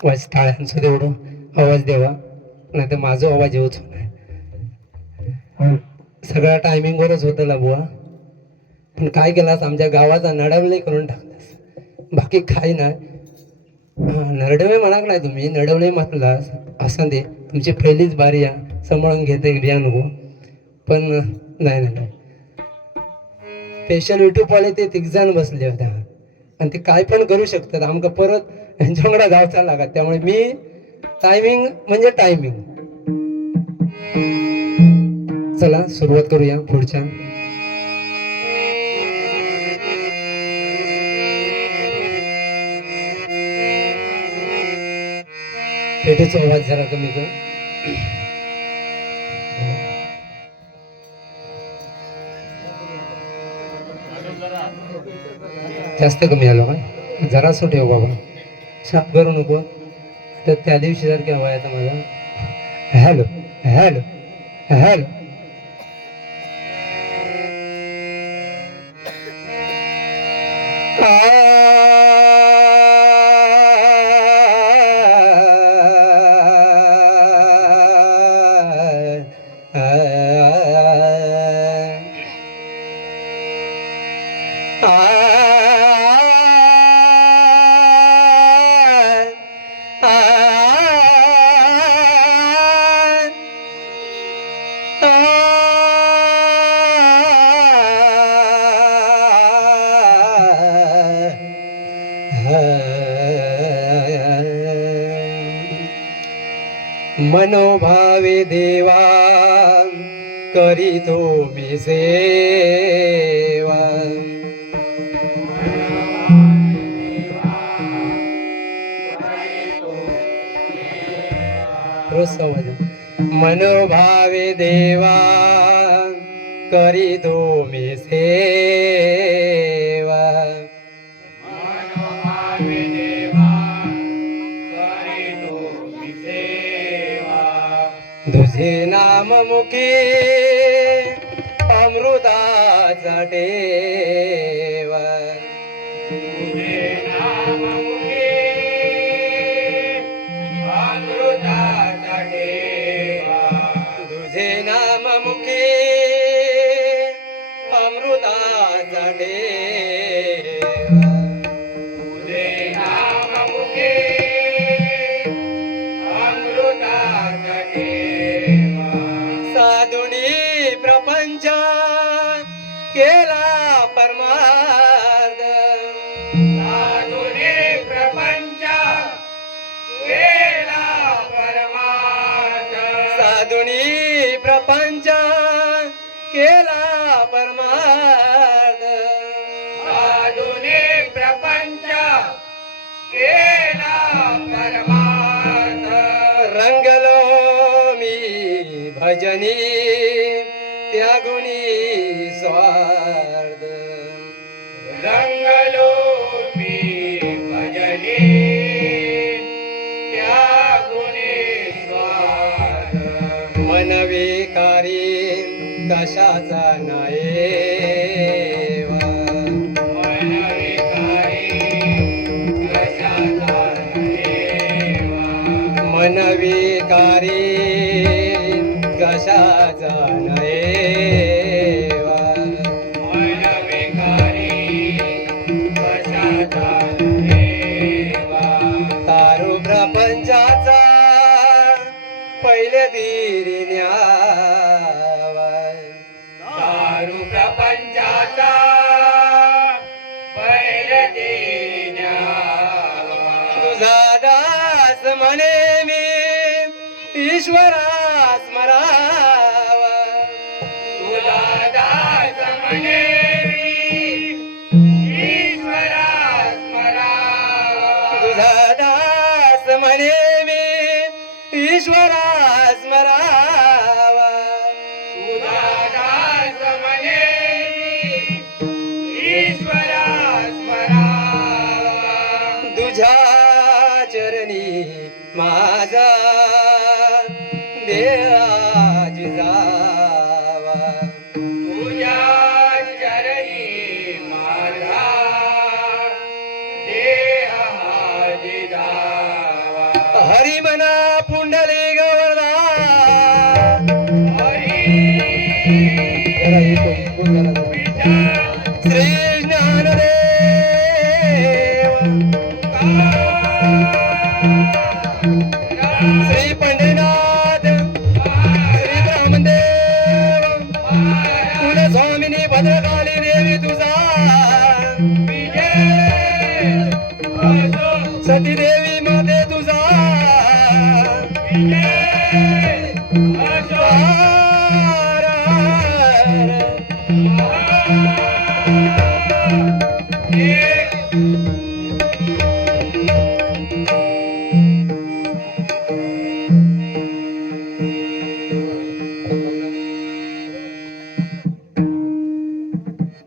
वाज टाळ्यांचं तेवढं आवाज द्यावा, नाही तर माझा आवाज येऊच नाही. सगळ्या टायमिंगवरच होतं ला बुवा, पण काय केलास आमच्या गावाचा नडवले करून टाकलास, बाकी काय नाही. नरडवळे म्हणाक नाही तुम्ही, नडवळे म्हटलास असं दे, तुमची पहिलीच बारी आहे, सांभाळून घेते बिया नको. पण नाही नाही नाही, स्पेशल युट्यूबवाले ते तिघजण बसले होते आणि ते काय पण करू शकतात, आमका परत यांच्याकडे जावचा लागत. त्यामुळे मी टायमिंग म्हणजे टायमिंग. चला सुरुवात करूया पुढच्या. पेटीचा आवाज जरा कमी कर. जास्त कमी आलो का, जरासं ठेव बाबा, शाप करू नको. तर त्या दिवशी सारखे हवा आहे आता मला. Hello hello hello. मनोभावे देवा करीतो मी सेवा. मनोभावे देवा करीतो मी सेवा. तुझे नाम मुखी अमृताचा ठेवा. तुझे नाम मुखी अमृताचा ठेवा. तुझे नाम मुखी अमृताचा ठेवा. तुझे नाम मुखी अमृताचा ठेवा. साधुनी प्रपंच केला परमार्थ. साधुने प्रपंच केला परमार्थ. साधुनी प्रपंच केला परमार्थ. साधुने प्रपंच केला परमार्थ. रंगलो मी भजनी त्यागुनी स्वार्थ. रंगलो मी भजनी त्यागुणी स्वार्थ. मनविकारी कशाचा नाही. मनविकारी कशाचा नयेवा. मनविकारी कशाचा नयेवा. मनविकारी कशाचा नयेवा. तारू प्रपंचाचा पहिले तीरी न्यावा. दारू प्रपंचाचा पहिले न्यावा. तुझा दास म्हणे मी ईश्वरा स्मरावा. तुझा दास म्हणे ईश्वरा स्मरावा. तुझा दास म्हणे मी ईश्वरा स्मरावा. तुझा दास म्हणे ईश्वरा स्मरावा. तुझ्या चरणी माझा देह जावा. तुझ्या चरणी माझा देह जिजावा. हरी म्हणा पुंडली गवळा श्री ज्ञानदेव श्री पंढरीनाथ श्री ब्राह्मणदेव तुला स्वामिनी भद्रकाली देवी तुझा सती देवी माते तुझा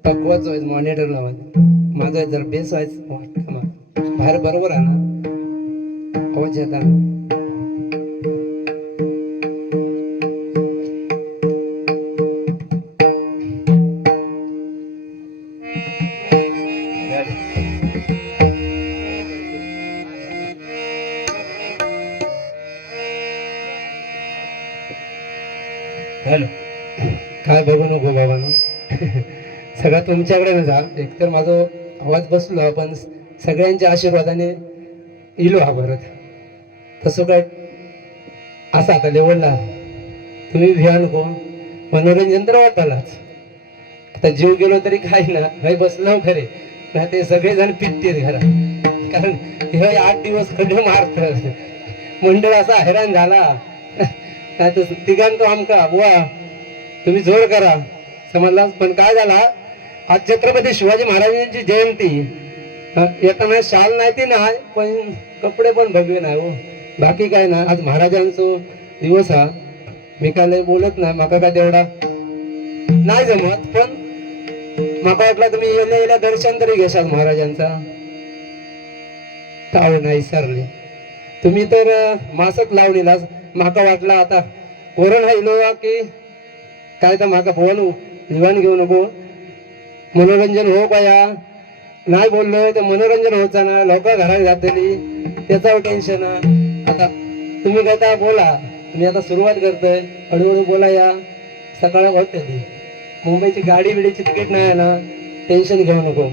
पक्वाच व्हायचं मॉनिटर लावायचं माझा जर बेस व्हायचं बाहेर बरोबर आहे ना आवाज येता हॅलो काय बघू नको बाबा ना सगळं तुमच्याकडे ना जा एकतर माझा आवाज बसलो पण सगळ्यांच्या आशीर्वादाने इलो हा परत तसं काय असा आता लेवलला तुम्ही भिया नको मनोरंजन तर वाटालाच आता जीव गेलो तरी काही ना काही बसलो खरे ना ते सगळेजण पिटतील घरा कारण हे 8 दिवस खड्डे मारत मंडळ असा हैराण झाला नाही तर तिघांतो आमका बुवा तुम्ही जोर करा समजला पण काय झाला आज छत्रपती शिवाजी महाराजांची जयंती येताना शाल नाही ती नाही पण कपडे पण भगवे नाही हो बाकी काय ना आज महाराजांचा दिवस हा मी काय लय बोलत नाही माका काय तेवढा नाही जमत पण माका वाटला तुम्ही येल्या येल्या दर्शन तरी घेशाल महाराजांचा ताव नाही सरले तुम्ही तर मासक लावलेला माका वाटला आता कोरण हायलो की काय तर माका फोन लिवाण घेऊ नको मनोरंजन हो पाया नाही बोललोय तर मनोरंजन होत ना लोक घरात जातली त्याचं टेन्शन आता तुम्ही काय तर बोला मी आता सुरुवात करतोय हळूहळू बोला या सकाळ होते ती मुंबईची गाडी बिडीची तिकीट नाही ना टेन्शन घेऊ नको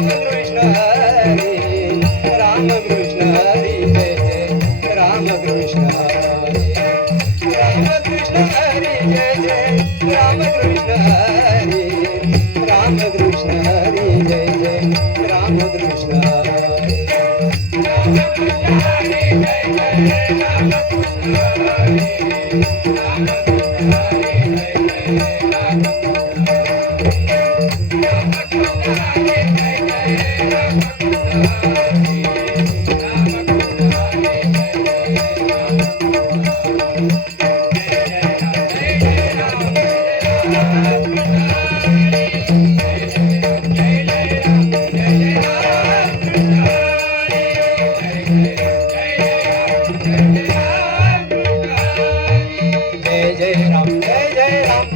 रामकृष्ण हरी रामकृष्ण हरी जय जय रामकृष्ण हरी रामकृष्ण हरी जय जय रामकृष्ण हरी रामकृष्ण हरी जय जय रामकृष्ण हरी जय जय राम जय जय राम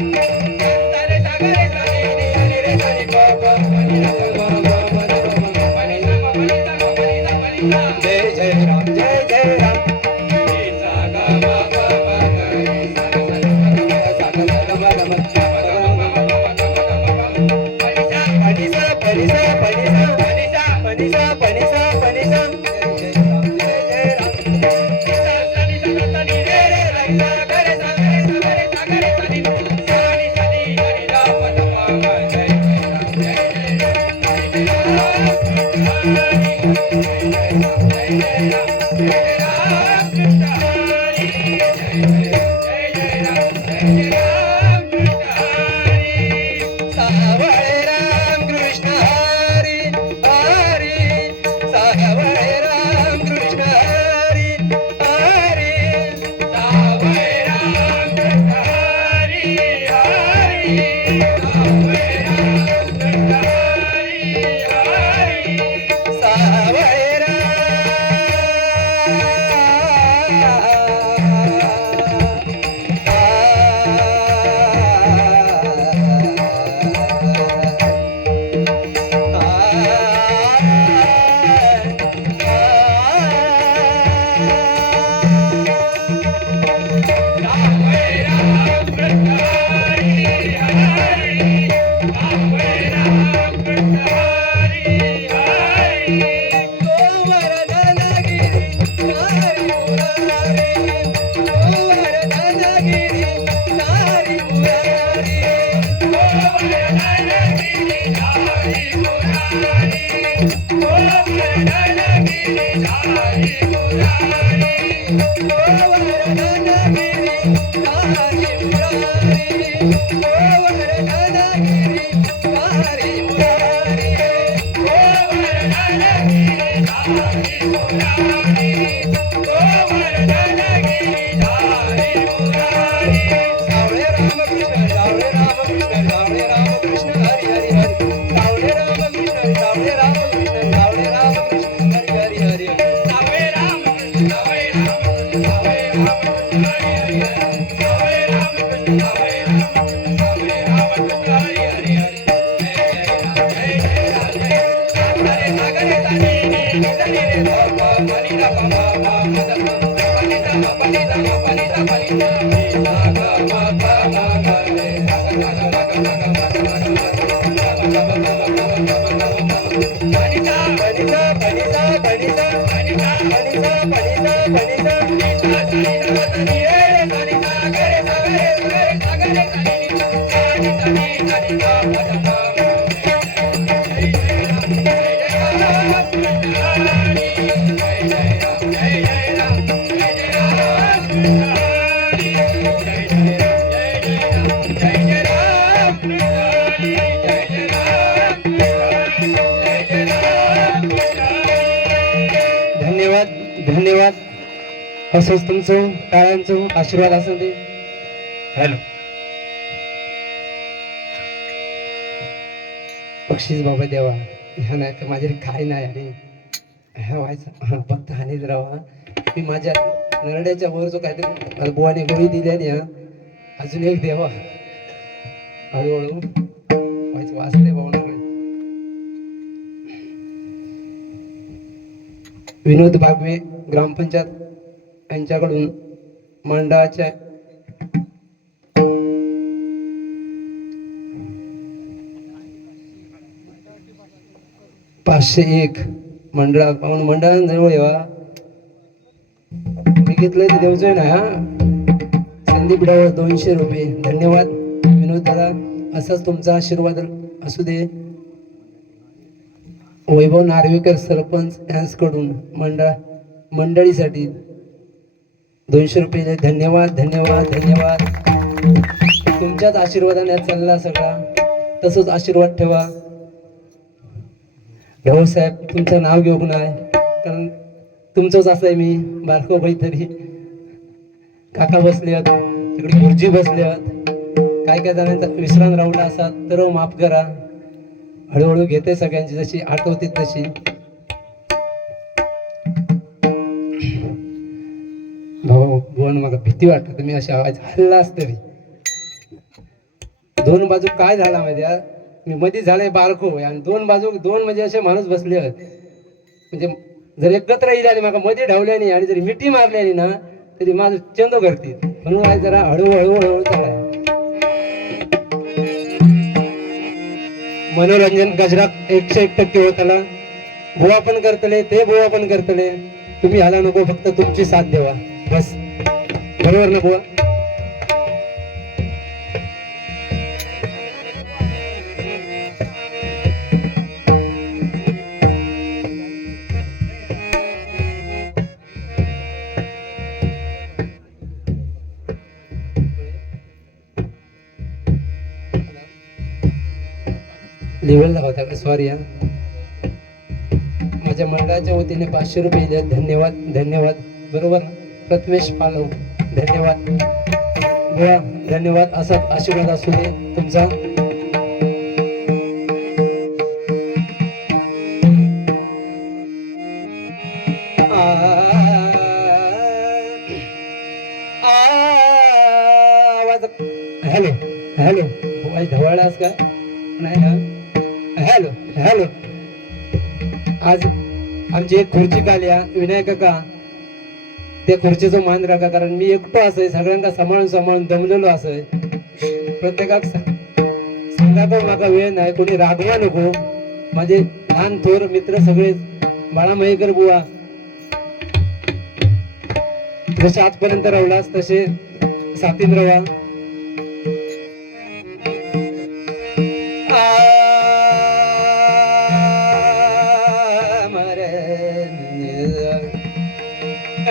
जय जय राम जय जय राम पनिसा पनिसा पनिसा पनिसा पनिसा पनिसा पनिसा जय जय राम जय जय राम सावळे राम कृष्ण हरी हरी सावळे राम कृष्ण हरी हरी सावळे धन्यवाद धन्यवाद. असंच तुमचं टाळ्यांचं आशीर्वाद असं ते. हॅलो. बक्षीस बाबा देवा ह्या नाही तर माझ्या काय नाही अरे ह्या व्हायचं फक्त हानीच राहा. मी माझ्या नरड्याच्या वर जो काहीतरी मला बुवाने गोळी दिली ना अजून एक देवा हळूहळू व्हायचं वाचते भावना. विनोद बागवे ग्रामपंचायत यांच्याकडून मंडळाच्या 501 मंडळात पाहून मंडळांजवळ येवा. मी घेतलंय ते देवचोय ना. हा संदीप डावळ 200 रुपये. धन्यवाद विनोद दादा. असाच तुमचा आशीर्वाद असू दे. वैभव नार्वेकर सरपंच यांच्याकडून मंडळीसाठी 200 रुपये. धन्यवाद धन्यवाद धन्यवाद. तुमच्याच आशीर्वादाने चालला सगळा. तसंच आशीर्वाद ठेवा. भाऊ साहेब तुमचं नाव घेऊ नाही कारण तुमचंच असं आहे. मी बारको तरी काका बसले आहेत तिकडे, गुरुजी बसले आहेत. काय काय जणांचा विश्रांत राहुला असा तर माफ करा. हळूहळू घेते सगळ्यांची जशी आठवते तशी. भाऊ बोन मला भीती वाटत. मी अशी आवाज हल्लाच तरी दोन बाजू काय झाला माहिती आहे. मी मध्ये झालंय बारको आणि दोन बाजू दोन म्हणजे असे माणूस बसले आहेत. म्हणजे जर एकत्र येईल आणि मला मध्ये ढवल्याने आणि जरी मिठी मारल्याने ना तरी माझं चंदो करते. म्हणून आज जरा हळूहळू हळूहळू चालाय. मनोरंजन गजरा 101% होताला. बुवा पण करतले ते बुवा पण करतले. तुम्ही ह्याला नको, फक्त तुमची साथ देवा बस. बरोबर ना बुवा. लेवलला होता का? सॉरी हा. माझ्या मंडळाच्या वतीने 500 रुपये दिले. धन्यवाद धन्यवाद. बरोबर प्रथमेश पालव धन्यवाद. बुवा धन्यवाद. असा आशीर्वाद असू दे तुमचा. आवाज. हॅलो हॅलो ढवळलास का? नाही ना. Hello hello. आज आमची एक खुर्ची काल्या विनायक काका. त्या खुर्चीचं मान राखा कारण मी एकटो असय. सगळ्यांना सांभाळून सांभाळून दमलेलो असय. प्रत्येकाक सांगा तो माका वेळ नाही. कोणी रागवा नको. माझे लहान थोर मित्र सगळे बाळा मयेकर बुवा जसे आजपर्यंत राहलास तसे साथीन रवा.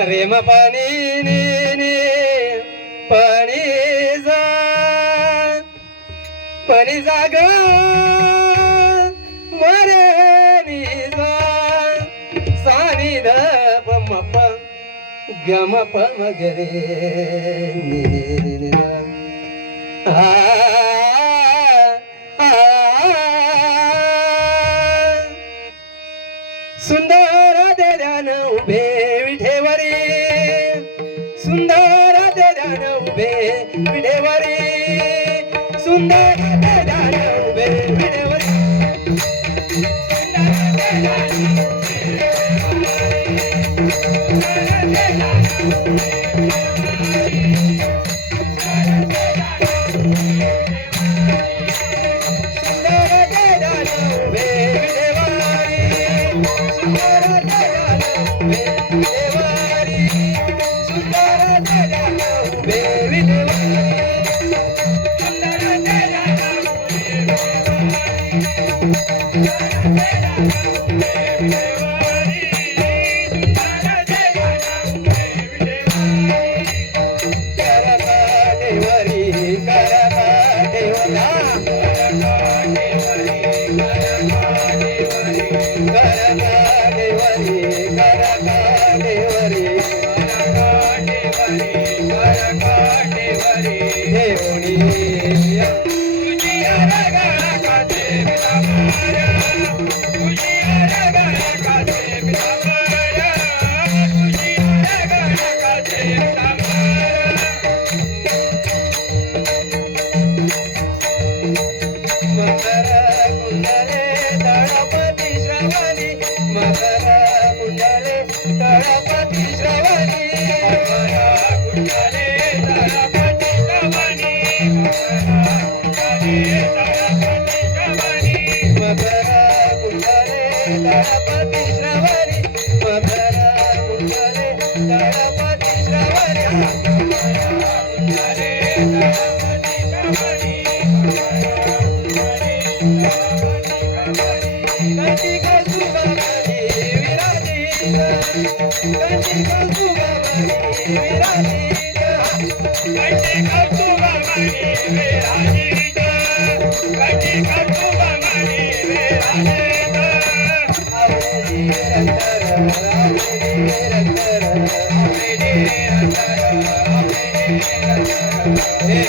रेम पाणी पाणी जा पाणी जाग मरे निजा सानी द पम प गम पम गरे सुंदर देल्यान उभे विठेवरी. सुंदर देल्यान उभे विठेवरी. सुंदर देल्यान उभे विठेवरी. सुंदर देल्यान गणपती श्रवणी मकर कुंडले गणपती श्रवणी गणपती कसुबामणी विराजित गणपती कसुबामणी विराजित गणपती कसुबामणी विराजित गणपती कसुबामणी विराजित आवडी निरंतर आवडी निरंतर आवडी निरंतर हे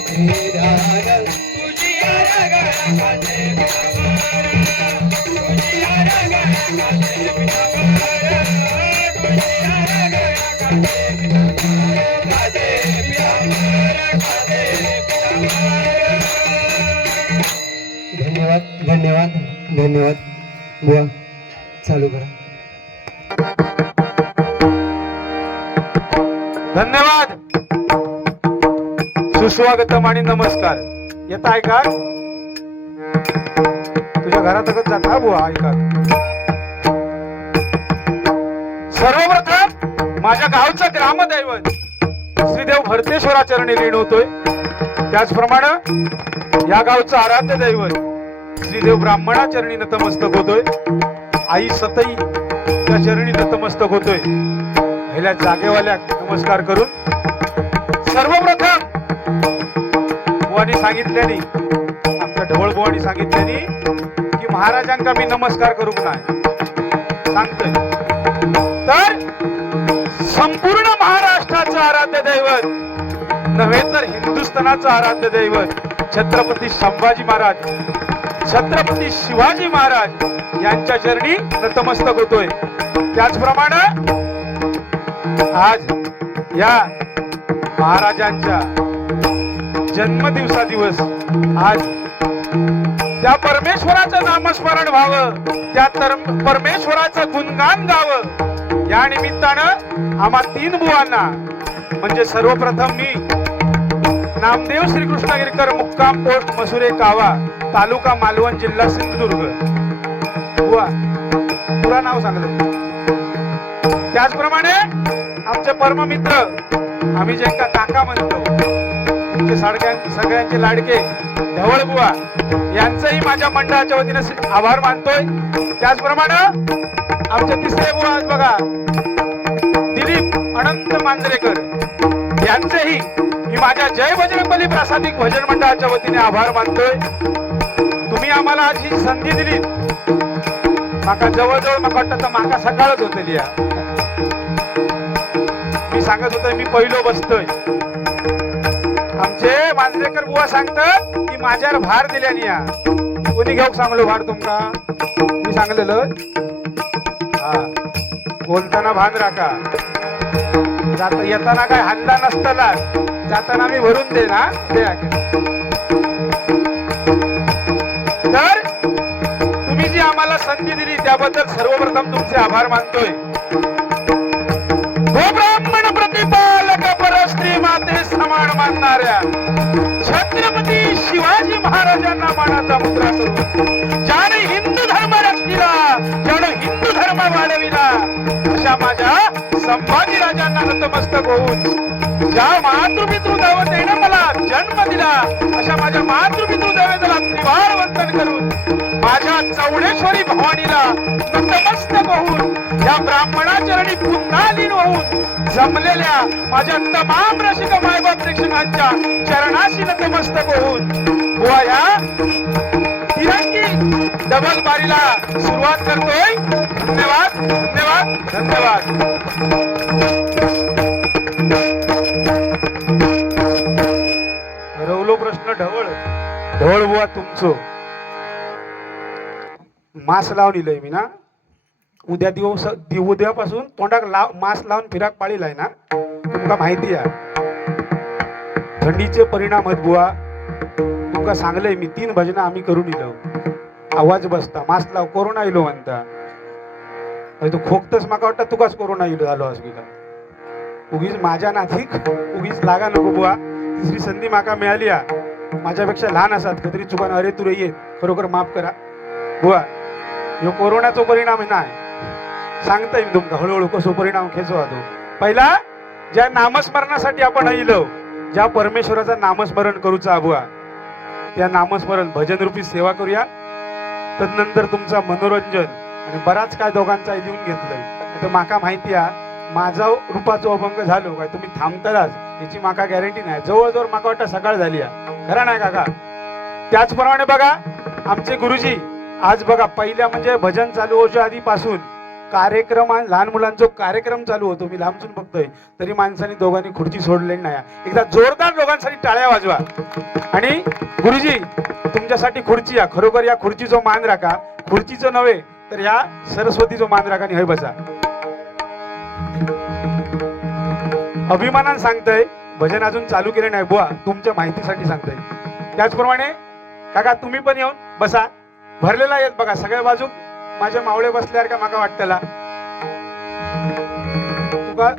श्रीराम तुझी आराधना काचे पितांबर तुझी आराधना काचे पितांबर कमले माझेची सर्व सुख कमले माझेची सर्व सुख कमले माझेची सर्व सुख कमले माझेची सर्व धन्यवाद धन्यवाद धन्यवाद बुवा चालू करा. धन्यवाद सुस्वागतम आणि नमस्कार. येत आहे का तुझ्या घरातच जाता बुवा ऐका. सर्वप्रथम माझ्या गावचं ग्रामदैवत श्रीदेव भरतेश्वरा चरणी लीन होतोय. त्याचप्रमाणे या गावचं आराध्य दैवत श्रीदेव ब्राह्मणा चरणी नतमस्तक होतोय. आई सतई त्या चरणी नतमस्तक होतोय. पहिल्या जागेवाल्या नमस्कार करून सर्वप्रथम बुवानी सांगितल्याने आमच्या ढवळ बुवानी सांगितल्याने की महाराजांका मी नमस्कार करू नाही सांगतोय. तर संपूर्ण महाराष्ट्राचं आराध्य दैवत नव्हे तर हिंदुस्थानाचं आराध्य दैवत छत्रपती संभाजी महाराज छत्रपती शिवाजी महाराज यांच्या चरणी नतमस्तक होतोय. त्याचप्रमाणे आज या महाराजांच्या जन्मदिवसा दिवस आज त्या परमेश्वराचं नामस्मरण व्हावं, त्या परमेश्वराचं गुणगान गावं. या निमित्तानं आम्हा तीन बुवांना म्हणजे सर्वप्रथम मी नामदेव श्रीकृष्ण गिरकर मुक्काम पोस्ट मसुरे कावा तालुका मालवण जिल्हा सिंधुदुर्ग बुवा पुरा नाव सांगलं. त्याचप्रमाणे आमचे परममित्र आम्ही ज्यांना काका म्हणतो तुमचे सगळ्यांचे लाडके ढवळ बुवा यांचंही माझ्या मंडळाच्या वतीने आभार मानतोय. त्याचप्रमाणे आमचे तिसरे बुवा आहेत बघा दिलीप अनंत मांजरेकर यांचेही मी माझ्या जय बजरंगबली प्रासादिक भजन मंडळाच्या वतीने आभार मानतोय. तुम्ही आम्हाला आज ही संधी दिली. माका जवळजवळ माका वाटतं तर माका सकाळच होतली. मी सांगत होतो मी पहिलो बसतोय. आमचे मांजरेकर बुवा सांगतात की माझ्यावर भार दिल्यानी या कोणी घेऊक सांगलो भार तुमका मी सांगलेलं. हा बोलताना भान राखा. जाता येताना काय हल्ला नसताना जाताना मी भरून दे ना द्या. तर तुम्ही जी आम्हाला संधी दिली त्याबद्दल सर्वप्रथम तुमचे आभार मानतोय. गो ब्राह्मण प्रतिपालक परस्त्री माते समान मानणाऱ्या छत्रपती शिवाजी महाराजांना मानाचा मुद्रा करून ज्याने हिंदू धर्म रक्षिला, ज्याने हिंदू धर्म वाढविला, अशा माझ्या संभाजी राजांना नतमस्तक होऊन ज्या मातृपितृ देवतेने मला जन्म दिला अशा माझ्या मातृपितृ देवतेला त्रिवार वंदन करून माझ्या चौडेश्वरी भवानीला नतमस्तक होऊन या ब्राह्मणाचरणी पुन्हा लीन होऊन जमलेल्या माझ्या तमाम रसिक मायबाप प्रेक्षकांच्या चरणाशी नतमस्तक होऊन बुवा या तिरंगी डबल बारीला सुरुवात करतोय. धन्यवाद धन्यवाद धन्यवाद. रवलो प्रश्न ढवळ ढवळ बुवा तुमचं मास्क लावून इलंय मी ना. उद्या दिवस उद्यापासून तोंडाक मास्क लावून फिराक पाळीलाय ना. तुमका माहिती आहे थंडीचे परिणाम आहेत बुवा. तुमका सांगलंय मी 3 भजना आम्ही करून इलो. आवाज बसता मास्क लाव कोरोना इलो म्हणता. तू खोकतस माका वाटतं तुकाच कोरोना इलो झालो असं का. उगीच माझ्या नाथिक उगीच लागा नको बुवा. तिसरी संधी माका मिळाली आ. माझ्यापेक्षा लहान असतात कधी चुकान अरे तू रे येत खरोखर माफ करा बुवा. ह्यो कोरोनाचा परिणाम नाही सांगताय मी तुमका हळूहळू कसो परिणाम खेचो तो. पहिला ज्या नामस्मरणासाठी आपण इलो, ज्या परमेश्वराचा नामस्मरण करूचा बुवा, त्या नामस्मरण भजन रूपी सेवा करूया. तदनंतर तुमचा मनोरंजन आणि बराच काय दोघांचा लिहून घेतलंय. तर माका माहिती आहे माझा रूपाचो अभंग झालो काय तुम्ही थांबताच याची माका गॅरंटी नाही. जवळजवळ माका वाटतं सकाळ झाली आहे. खरं नाही काका. त्याचप्रमाणे बघा आमचे गुरुजी आज बघा पहिल्या म्हणजे भजन चालू होच्या आधीपासून कार्यक्रम लहान मुलांचा कार्यक्रम चालू होतो. मी लांबून बघतोय तरी माणसांनी दोघांनी खुर्ची सोडलेली नाही. एकदा जोरदार दोघांसाठी टाळ्या वाजवा. आणि गुरुजी तुमच्यासाठी खुर्ची या खरोखर या खुर्चीचा मान राखा. खुर्चीचं नव्हे तर या सरस्वतीचा मान राखा आणि हय बसा. अभिमानानं सांगतोय भजन अजून चालू केले नाही बुवा तुमच्या माहितीसाठी सांगतोय. त्याचप्रमाणे काका तुम्ही पण येऊन बसा. भरलेला येत बघा सगळ्या बाजू माझ्या मावळे बसल्यावर का माका वाटतला.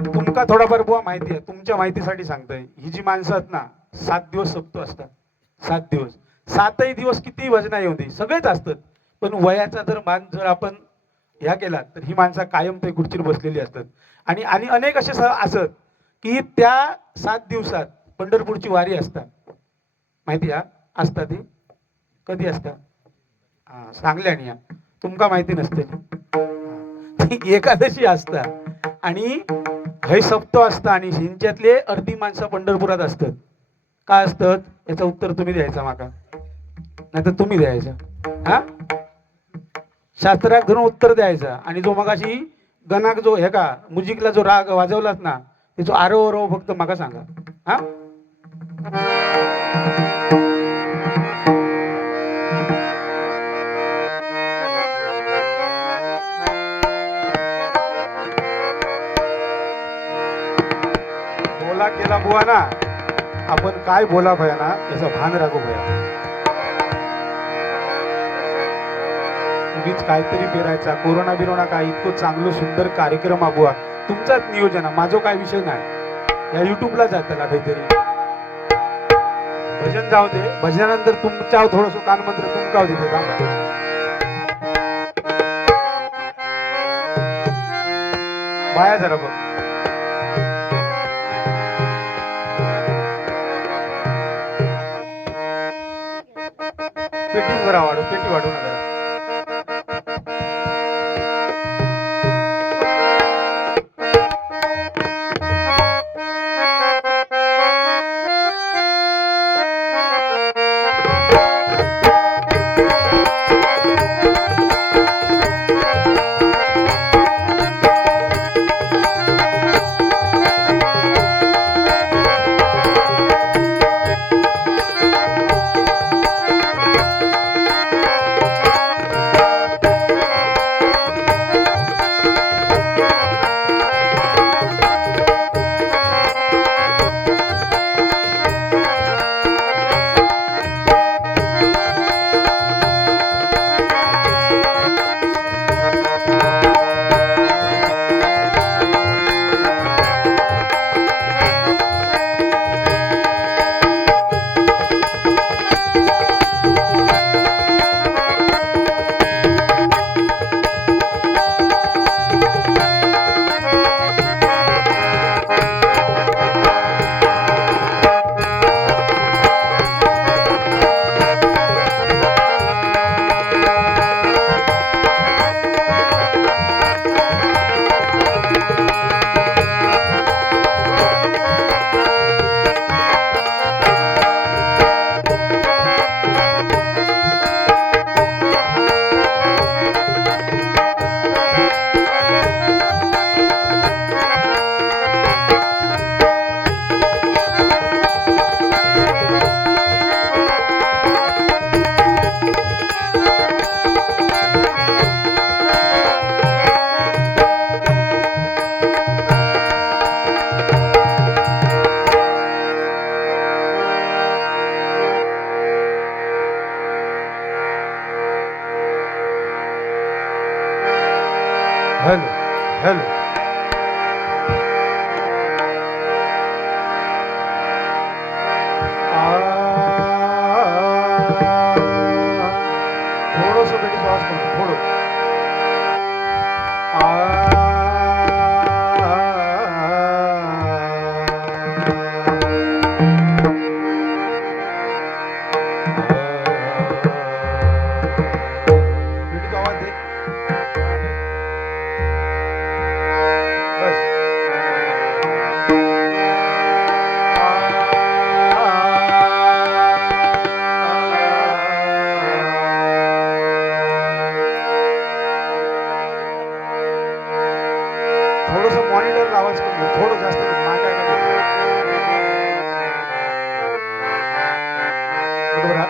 तुमका थोडाफार बुवा माहिती आहे. तुमच्या माहितीसाठी सांगतोय ही जी माणसं आहेत ना 7 दिवस सप्तो असतात. 7 दिवस 7ही दिवस किती भजना येऊ दे सगळेच असतात. पण वयाचा जर मान जर आपण ह्या केला तर ही माणसं कायम ते खुर्चीवर बसलेली असतात. आणि अनेक असे असत की त्या 7 दिवसात पंढरपूरची वारी असतात. माहिती आहे असतात ती कधी असतात सांगल्याने या तुमका माहिती नसते. एकादशी असता आणि हय सप्तो असता आणि हिंच्यातले अर्धी माणसं पंढरपुरात असतात. का असतात याचं उत्तर तुम्ही द्यायचं माका नाही तर तुम्ही द्यायचं. हा शास्त्रात धरून उत्तर द्यायचं. आणि जो मगाशी गणाक जो हे का मुजिकला जो राग वाजवलात ना त्याचा आरो फक्त माका सांगा. हा बोला केला बुवा ना आपण काय बोला भया ना याचं भान राखू भया. उगीच काहीतरी पेरायचा कोरोना बिरोना काय इतकं चांगलं सुंदर कार्यक्रम बुवा तुमचाच नियोजन आहे. माझा काय विषय नाही. या युट्यूबला जाताना काहीतरी भजन जाऊ दे. भजनानंतर तुमच्या थोडस कानमंत्र तुमका देतो सांगा. बाया जरा बघ पेटी जरा वाढू पेटी वाढू ना जरा. हॅलो हॅलो थोडस बेटी श्वास करतो थोडं बेटीचा आवाज दे बस थोडस मॉनिटर आवाज कमी थोडं जास्त नाकाय बरोबर हा?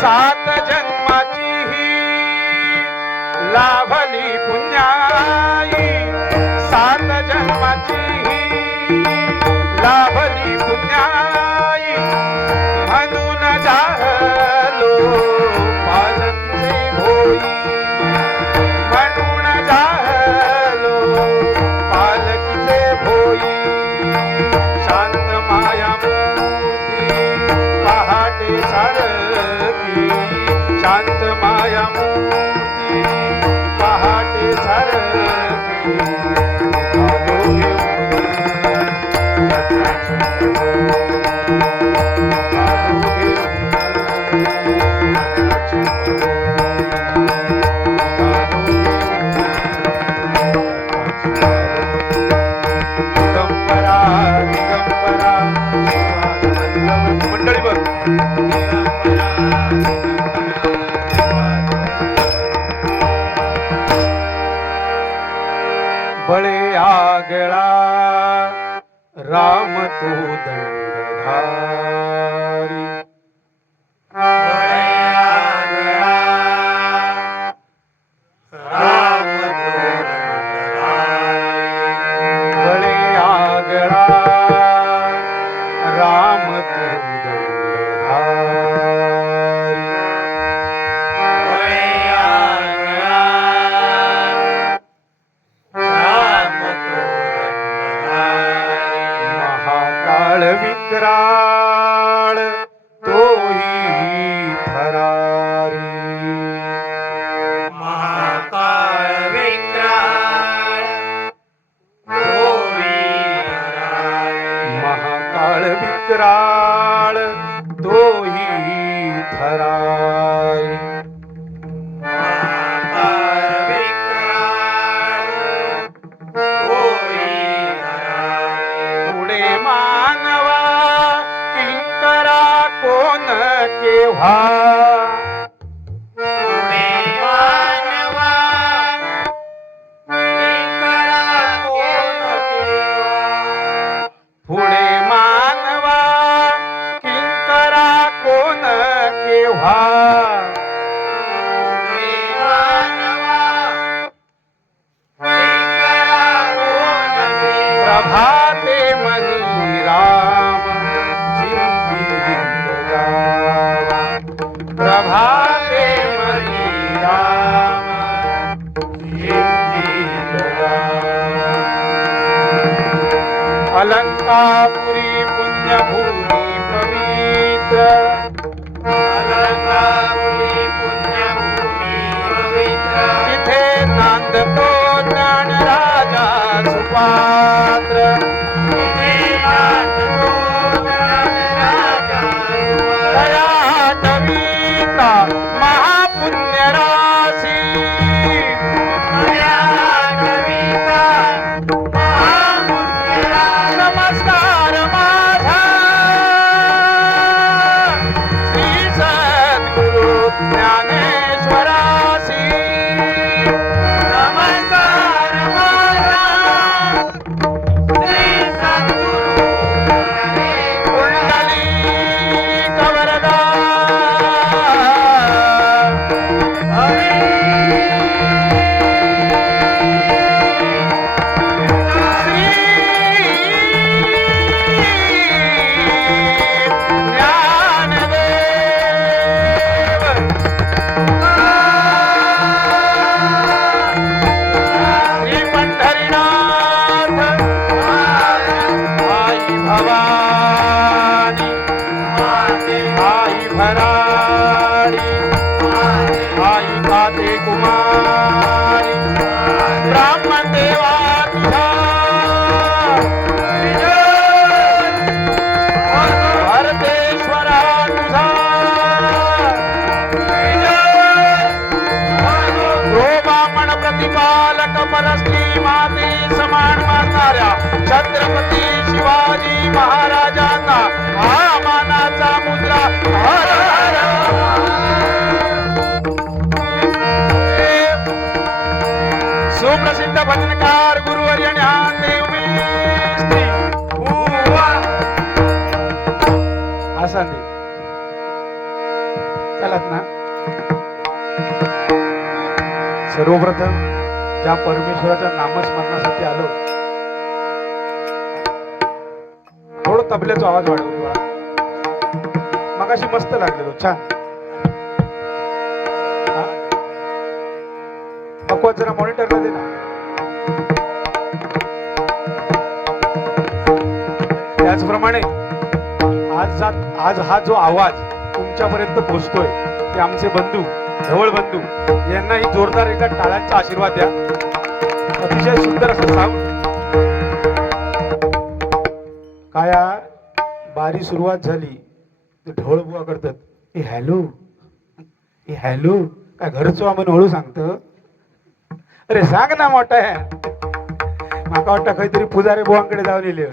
सात जन्माची ही लाभली पुण्याई सात जन्माची ही लाभली पुण्याई म्हणून जाहलो पालकीचे भोई म्हणून जाहलो पालकीचे भोई शांत माया मूर्ती पहाटे सारखी शांत माया मूर्ती पहाटे सारखी निघालो घेऊन रत्नाची निघालो घेऊन रत्नाची दिगंबरा दिगंबरा मंडळी बघ बळे आगळा राम तो दंडधारी बळे आगळा राम तो दंडधारी बळे आगळा राम तो दंडधारी बळे आगळा महाकाळ विक्राळ तोही थरारी महाकाळ विक्राळ तोही महाकाळ विक्राळ तोही थरारी पुढे मानवा किंकरा कोण केव्हा पुढे मानवा किंकरा कोण केव्हा पुढे मानवा अलकापुरी पुण्यभूमी पवित्र अलकापुरी पुण्यभूमी पवित्र तिथे नांदतो ज्ञान राजा सुपात्र तिथे नांदतो ज्ञानराजा सुपात्र. दया कविता महापुण्य राशी दया कविता महापुण्यराजा. नमस्कार माझा श्री सद्गुरु ज्ञानेश्वरासी नमस्कार माझा श्री सद्गुरु कुंडली कवरदा श्री पंढरीनाथ आई भवानी आई भराडी आई काते कुमारी ब्राह्मण देवा तुझा भारतेश्वरा तुझा गोबामण प्रतिपालक परस्त्री माते समान मानणाऱ्या छत्रपती शिवाजी महाराजांना हा मानाचा मुद्रा हर हर सुप्रसिद्ध भजनकार गुरुवर्य ज्ञानदेव मेस्त्री आसांदी चलात ना. सर्वप्रथम ज्या परमेश्वराच्या नामस्मरणासाठी आलो थोडं तबल्याचा आवाज वाढवतो बाळा. मगाशी मस्त लागलेलो छान. पक्वात जरा मॉनिटरला दे ना. त्याचप्रमाणे आज हा जो आवाज तुमच्यापर्यंत पोहोचतोय ते आमचे बंधू ढवळ बंधू यांनाही जोरदार एका टाळ्यांचा आशीर्वाद द्या. अतिशय सुंदर असं साऊंड. काया बारी सुरुवात झाली ढवळ बुवा करतात ए हॅलो ए हॅलो काय घरचो म्हणून हळू सांगतं. अरे सांग ना मोठा आहे. माका वाटतं काहीतरी पुजारी बुवांकडे जाऊन येले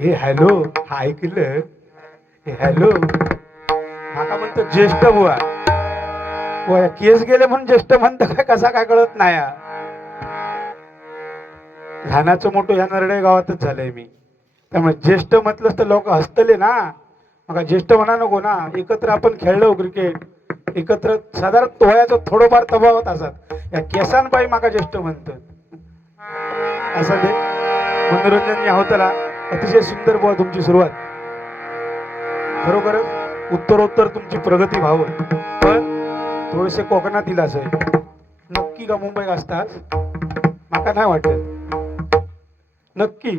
हे हॅलो हा ऐकलं हे हॅलो. माका म्हणतो ज्येष्ठ बुवा बुवा केस गेले म्हणून ज्येष्ठ म्हणतं काय कसा काय कळत नाही. लहानाचं मोठं ह्या नरडे गावातच झालंय मी. त्यामुळे ज्येष्ठ म्हटलंच तर लोक हसतले ना. मग ज्येष्ठ म्हणा नको ना. एकत्र आपण खेळलो क्रिकेट एकत्र साधारण तोळ्याचं थोडंफार तफावत असत. या केसांपायी माका ज्येष्ठ म्हणतात. असं ते मनोरंजन होताला अतिशय सुंदर बुवा तुमची सुरुवात. खरोखरच उत्तरोत्तर तुमची प्रगती व्हावं. पण थोडेसे कोकणातील असं नक्की का मुंबईत असतात माका नाही वाटत. नक्की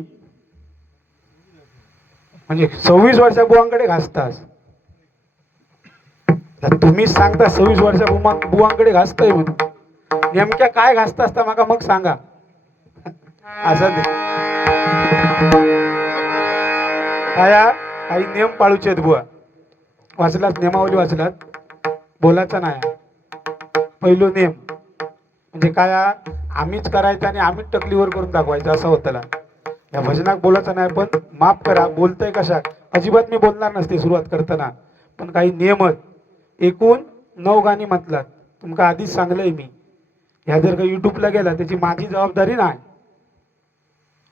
म्हणजे 26 वर्षा बुवांकडे घासतास. तुम्ही सांगता 26 वर्षा बुवांकडे घासताय म्हणून. नेमक्या काय घासता असता माका मग सांगा. असं ते काय काही नियम पाळूचे आहेत बुवा. वाचलात नियमावली वाचलात बोलायचा नाही. पहिलो नियम म्हणजे काय आम्हीच करायचं आणि आम्हीच टकलीवर करून दाखवायचं असं होतं. या भजनाक बोलायचं नाही. पण माफ करा बोलतंय कशा अजिबात मी बोलणार नसते सुरुवात करताना. पण काही नियम आहेत. एकूण 9 गाणी म्हटलात तुमका आधीच सांगलंय मी. ह्या जर का युट्यूबला गेला त्याची माझी जबाबदारी नाही.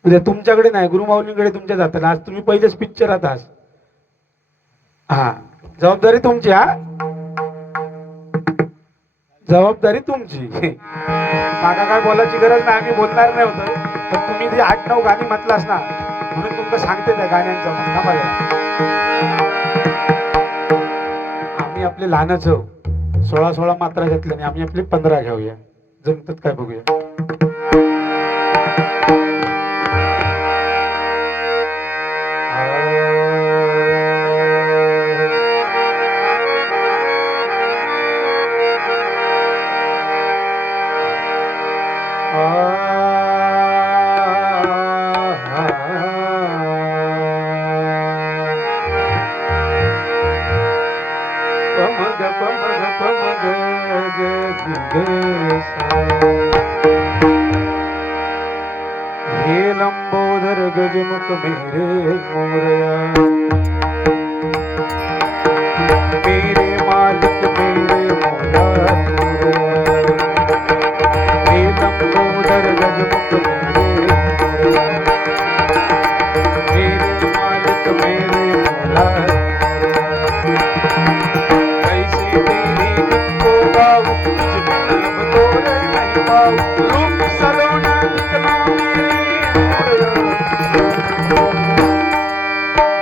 उद्या तुमच्याकडे नाही गुरुमाऊलींकडे तुमच्या जाताना. आज तुम्ही पहिलेच पिक्चरात आहात. हा जबाबदारी तुमची. हा जबाबदारी तुमची. माका काय बोलायची गरज नाही. आम्ही बोलणार नाही होतं. पण तुम्ही जे 8-9 गाणी म्हटलास ना म्हणून तुमका सांगते त्या गाण्यांचा म्हणा. आम्ही आपले लहानच 16 मात्रा घेतल्याने आम्ही आपले 15 घेऊया. जमतात काय बघूया. हे लंबोदर गजमुख मेरे मोरया, मेरे मालिक मेरे मौला मोरया। हे लंबोदर गजमुख मेरे मोरया, मेरे मालिक मेरे मौला मोरया। कैसे तेरी तुमको गाऊं, तुझ बिन अब तोरे नहीं पाऊं। रूप सलोना दिखना मेरे मोरया।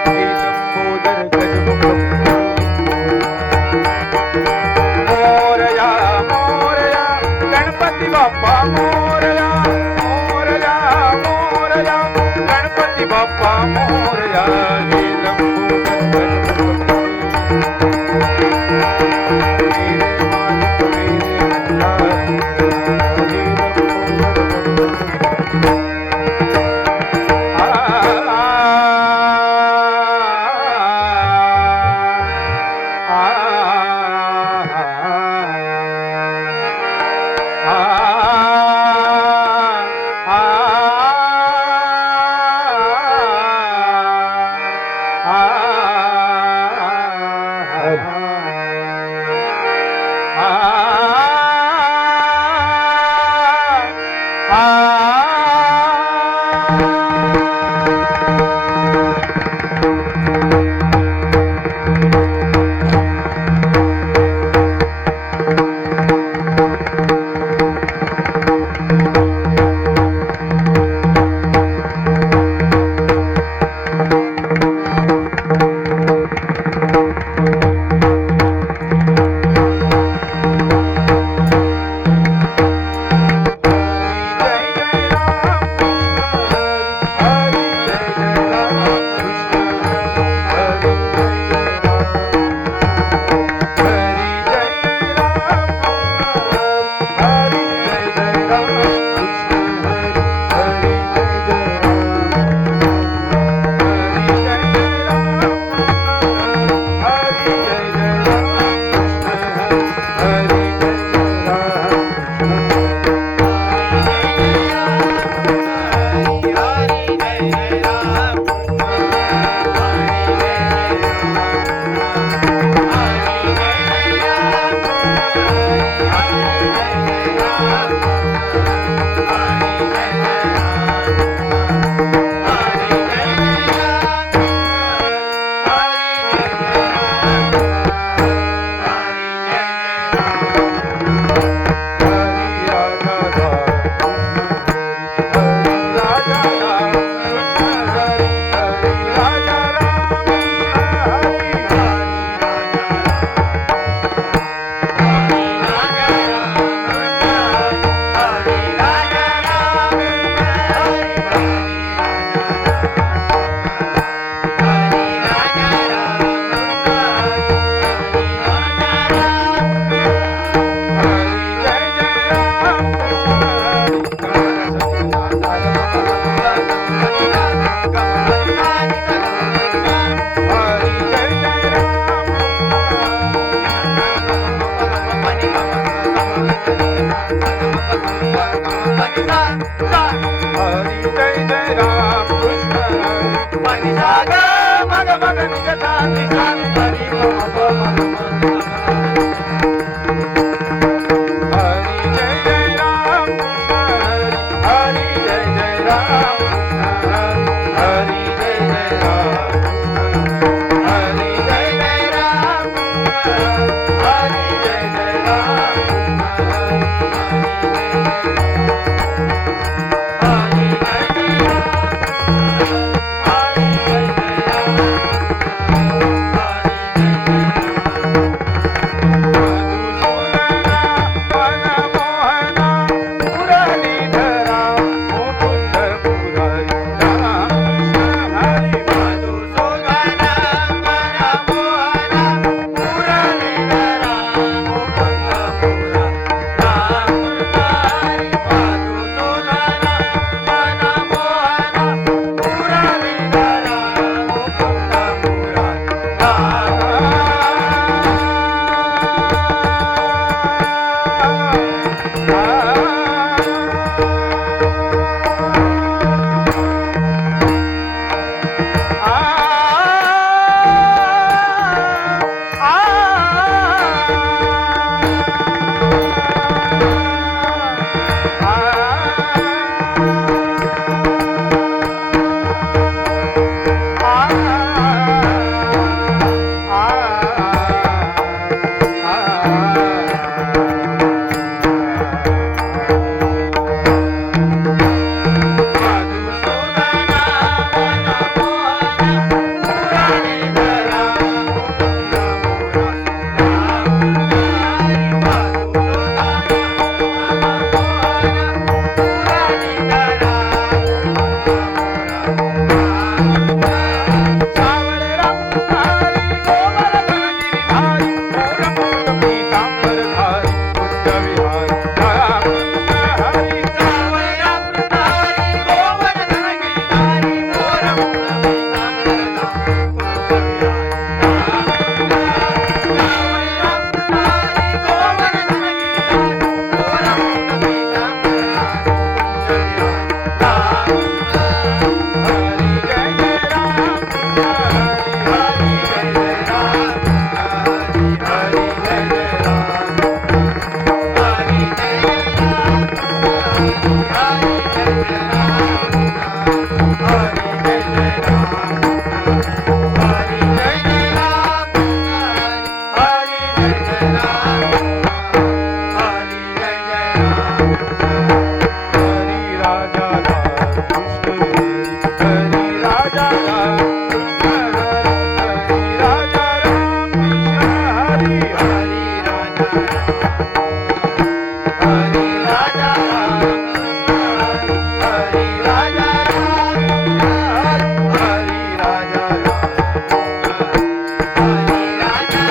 हे लंबोदर गजमुख मोरया, मोरया गणपति बाप्पा मोरया, मोरया मोरया गणपति बाप्पा मोरया। हे लंबोदर गजमुख मेरे मालिक मेरे मौला। Hare राजा हरी राजा हरी राजा हरी राजा हरी राजा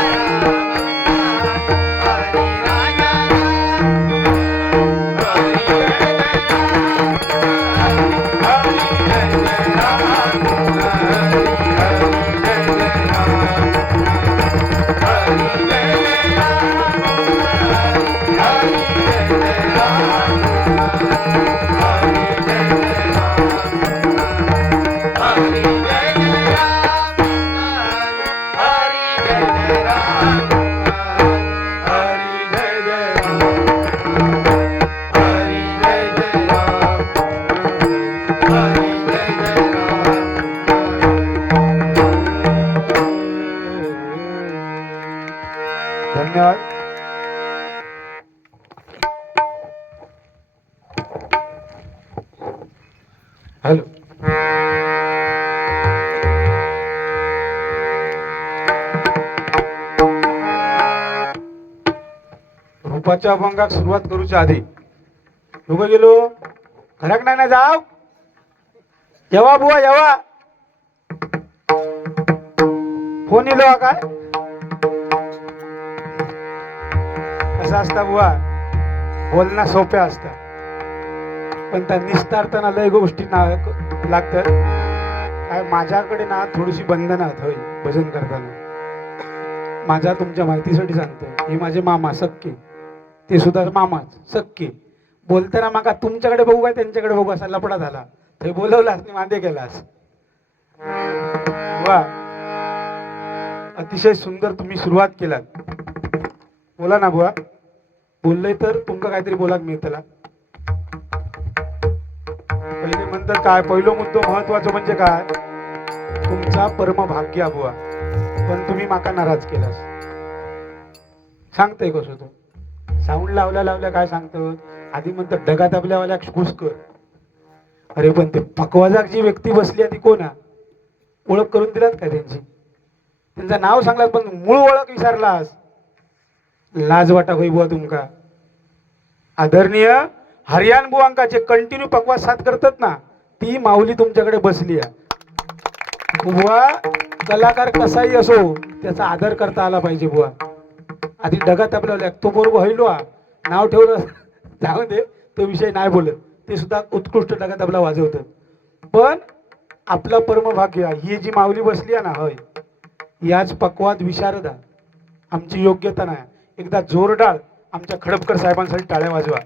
धन्यवाद. हॅलो. रूपाच्या अभंगाक सुरुवात करूच्या आधी उभं गेलो घराक नाही ना जाव येवा बुवा येवा फोन येलो काय असं असता बुवा बोलणं सोप्या असतं पण त्या निस्तारताना लय गोष्टी लागतात. काय माझ्याकडे ना थोडीशी बंधनं आहेत होय भजन करताना. माझ्या तुमच्या माहितीसाठी सांगतो हे माझे मामा सक्के ते सुद्धा मामाच सक्के बोलताना माका तुमच्याकडे बघू काय त्यांच्याकडे बघू असा लपडा झाला ते बोलवलास आणि मांदे केलास. वा अतिशय सुंदर तुम्ही सुरुवात केलात. बोला ना बुवा बोललोय तर तुमका काहीतरी बोलाक मिळतला. पहिले म्हणतात काय पहिलो मुद्दो महत्वाचं म्हणजे काय तुमचा परम भाग्य बुवा पण तुम्ही माका नाराज केलास. सांगतोय कसं तू साऊंड लावल्या काय सांगतो आधी म्हणतात ढगात आपल्यावाल्या खुश कर. अरे पण ते पकवाजाक जी व्यक्ती बसली आहे ती कोण आहे ओळख करून दिलात का त्यांची त्यांचं नाव सांगलात पण मूळ ओळख विसरलास. लाज वाटा होई बुवा तुमका. आदरणीय हरियाण बुवांका जे कंटिन्यू पकवास साथ करतात ना ती माऊली तुमच्याकडे बसली आहे. बुवा कलाकार कसाही असो त्याचा आदर करता आला पाहिजे बुवा. आधी ढगात आपल्याला तो बरोबर हयलो नाव ठेवलं जाऊ दे तो विषय नाही बोलत ते सुद्धा उत्कृष्ट ढगात आपला वाजवतं. पण आपलं परमभाग्य ही जी माऊली बसली आहे ना हय याच पक्वाद विशारदा आमची योग्यता नाही. एकदा जोरदार आमच्या खडपकर साहेबांसाठी टाळ्या वाजवा.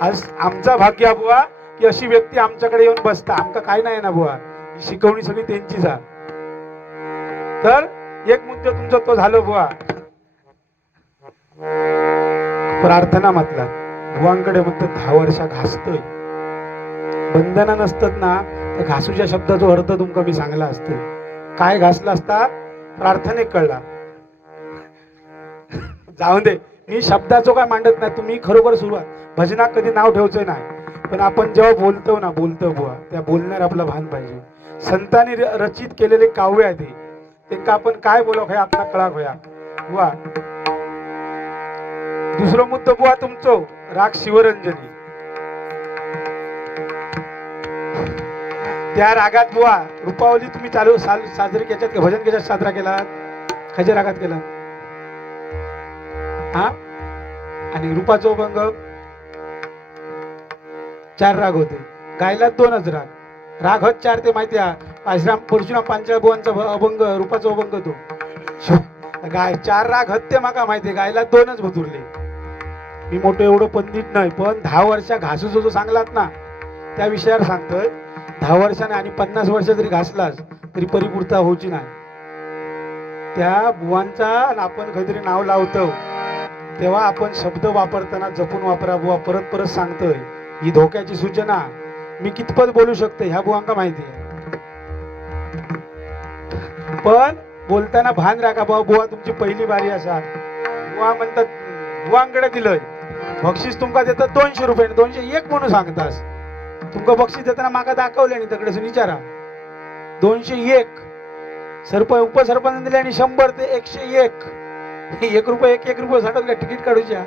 आज आमचा भाग्य बुवा की अशी व्यक्ती आमच्याकडे येऊन बसता आमका काय नाही ना बुवा ही शिकवणी सगळी त्यांचीच आहे. तर एक मुद्दा तुमचा तो झालो बुवा प्रार्थना म्हटला बुवांकडे म्हणतात 10 वर्षा घासतोय बंधना नसतात ना त्या घासूच्या शब्दाचा अर्थ तुमका मी सांगला असतो. काय घासला असता प्रार्थनेत कळला. जाऊ दे मी शब्दाचो काय मांडत नाही तुम्ही खरोखर सुरुवात भजनात कधी नाव ठेवचं नाही पण आपण जेव्हा बोलतो ना बोलतो बुवा त्या बोलण्यावर आपलं भान पाहिजे. संतांनी रचित केलेले काव्य आहे ते त्यांना आपण काय बोलाव हे आपला कळा होया बुवा. दुसरा मुद्दा बुवा तुमचो राग शिवरंजनी. त्या रागात बुवा रूपावली तुम्ही चालू साजरी केल्यात भजन केल्यात साजरा केला खच्या रागात केला हा आणि रूपाचो अभंग 4 राग होते गायला 2च राग राग होत 4 ते माहिती आहे परशुराम पांचाळ बुवांचा अभंग रूपाचो अभंग तो गाय 4 राग हत्ते माका माहिती गायला 2च भुतुरले. मी मोठं एवढं पंडित नाही पण 10 वर्षा घासू जो सांगलात ना त्या विषयावर सांगतोय. 10 वर्षाने आणि 50 वर्ष जरी घासलास तरी परिपूर्ता होऊची नाही. त्या बुवांचा आपण काहीतरी नाव लावतो तेव्हा आपण शब्द वापरताना जपून वापरा बुवा. परत परत सांगतोय ही धोक्याची सूचना. मी कितपत बोलू शकते ह्या बुवांका माहिती आहे पण बोलताना भान राखा बुवा. बुवा तुमची पहिली बारी असा बुवा म्हणतात बुवांकडे दिलंय बक्षीस तुमका देतात 200 रुपये 201 म्हणून सांगतास. तुमका बक्षीस देताना माका दाखवले आणि तकडे विचारा 201 उपसरपंच दिले आणि 100 ते 101 1 रुपये 1 रुपये साठवले तिकीट काढूच्या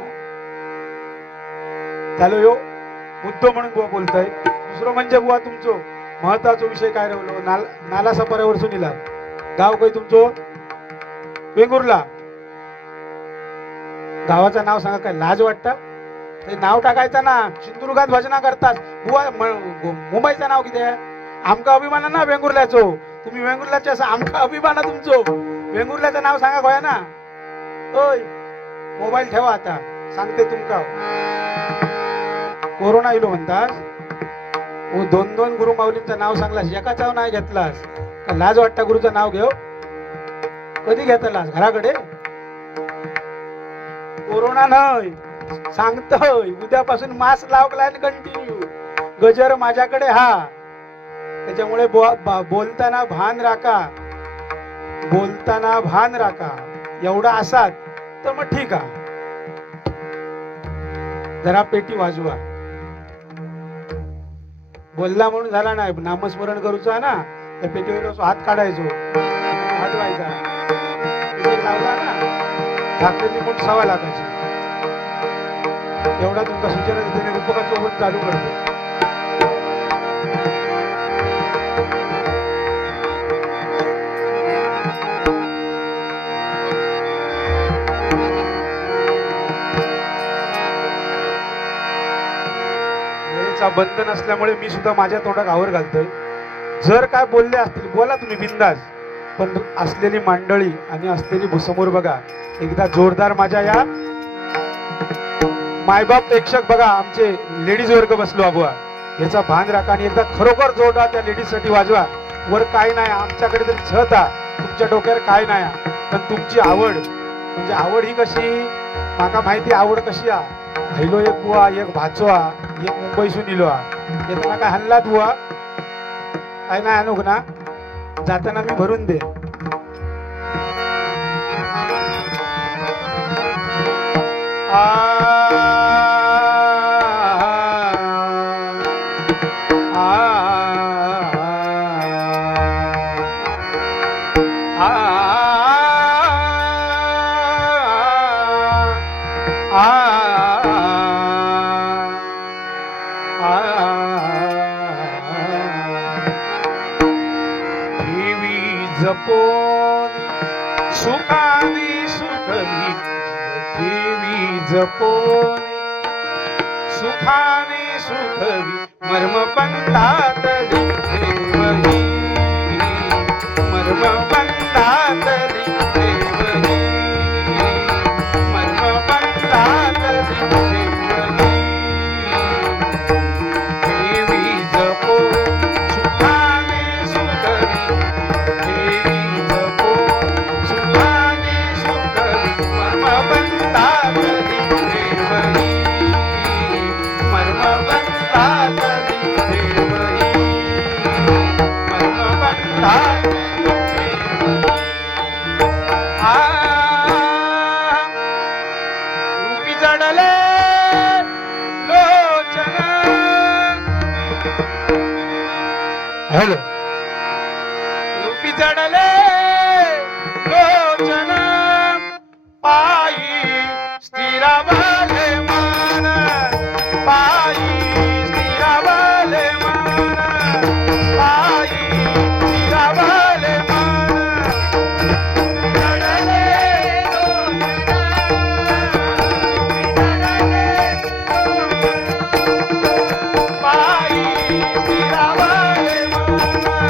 झालो यो मुद्दो म्हणून बुवा बोलताय. दुसरं म्हणजे बुवा तुमचं महत्वाचा विषय काय राहिलो नाला सपाऱ्यावर सुनीला गाव काही तुमचं वेंगुर्ला. गावाचं नाव सांगा, काय लाज वाटतं? ते नाव टाकायचं ना. सिंधुदुर्गात भजना करतात बुवा. मुंबईचं नाव किती आहे? आमका अभिमान ना वेंगुर्ल्याचो. तुम्ही वेंगुर्ल्याचे असं आमका अभिमान आहे तुमचं. वेंगुर्ल्याचं नाव सांगा गोया ना. ओय मोबाईल ठेवा आता, सांगते तुमका. कोरोना इलो म्हणतास, दोन दोन गुरु माऊलींचं नाव सांगलास, एकाचं नाही घेतलास का? लाज वाटतं गुरुचं नाव घेऊ? कधी घेतलास घराकडे? कोरोना नाही सांगतोय, उद्यापासून मास्क लावलाय कंटिन्यू. गजर माझ्याकडे हा. त्याच्यामुळे बोलताना भान राखा, बोलताना भान राखा. एवढा असात तर मग ठीक आहे. जरा पेटी वाजवा. बोलला म्हणून झाला नाही, नामस्मरण करूचा ना, त्या पेटीवर हात काढायचो, वाजवायचा. लावला ना ठाकरेंनी पण 1.25 लाखाची. एवढा तुमका सूचना देते, रूपकाचं पण चालू करतो. वेळेचा बंधन असल्यामुळे मी सुद्धा माझ्या तोंडात आवर घालतोय. जर काय बोलले असतील बोला तुम्ही बिंदास, पण असलेली मंडळी आणि असलेली समोर बघा. एकदा जोरदार माझ्या या मायबाप प्रेक्षक बघा, आमचे लेडीज वर्ग बसलो आबुआ, याचा भान राखा आणि एकदा खरोखर जोरदार त्या लेडीज साठी वाजवा. वर काय नाही आमच्याकडे तरी छत आ, तुमच्या डोक्यावर काय नाही, पण तुमची आवड म्हणजे आवड ही कशी माका माहिती. आवड कशी आ, भाईलो एक बुवा, एक भाचो आ, एक मुंबईसून इलो आ. येताना काय हल्लात बुवा? काय नाही आणू ना, जाताना मी भरून दे. जपोनी सुखाने सुखवी, देवी जपोनी सुखाने सुखवी, मर्म पंथातली देवही, मर्म पंथातली देवही, मर्म पंथातली देवही. देवी जपो सुखाने सुखवी, देवी जपो सुखाने सुखवी, मर्म पंथातली देवही, मर्म पंथातली देवही, मर्म पंथातली देवही. रूपी जडले लोचन. हॅलो. रूपी जडले लोचन, पायी स्थिरावले मन, पायी स्थिरावले मन, पायी स्थिरावले मन. जडले लोचन, जडले लोचन, पायी स्थिरावले मन.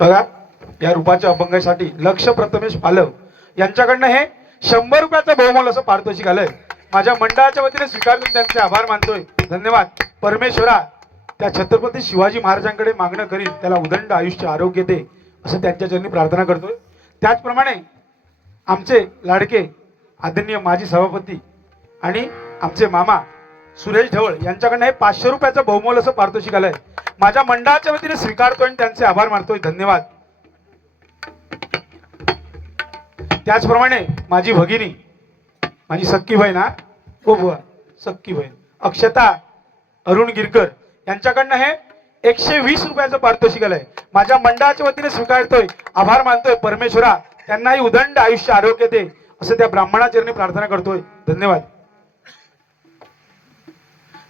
बघा, या रूपाच्या अभंगासाठी लक्ष प्रथमेश पालव यांच्याकडनं हे 100 रुपयाचं बहुमोल असं पारितोषिक आलंय. माझ्या मंडळाच्या वतीने स्वीकारून त्यांचे आभार मानतोय. धन्यवाद. परमेश्वरा त्या छत्रपती शिवाजी महाराजांकडे मागणं करील त्याला उदंड आयुष्य आरोग्य दे असं त्यांच्या चरणी प्रार्थना करतोय. त्याचप्रमाणे आमचे लाडके आदरणीय माजी सभापती आणि आमचे मामा सुरेश ढवळ यांच्याकडनं हे 500 रुपयाचं बहुमोल असं पारितोषिक आलंय. माझ्या मंडळाच्या वतीने स्वीकारतोय आणि त्यांचे आभार मानतोय. धन्यवाद. त्याचप्रमाणे माझी भगिनी, माझी सक्की बहीण, हो बुवा, सक्की बहीण अक्षता अरुण गिरकर यांच्याकडनं हे 120 रुपयाचं पारितोषिक आलंय. माझ्या मंडळाच्या वतीने स्वीकारतोय, आभार मानतोय. परमेश्वरा त्यांनाही उदंड आयुष्य आरोग्य दे असं त्या ब्राह्मणाचरणी प्रार्थना करतोय. धन्यवाद.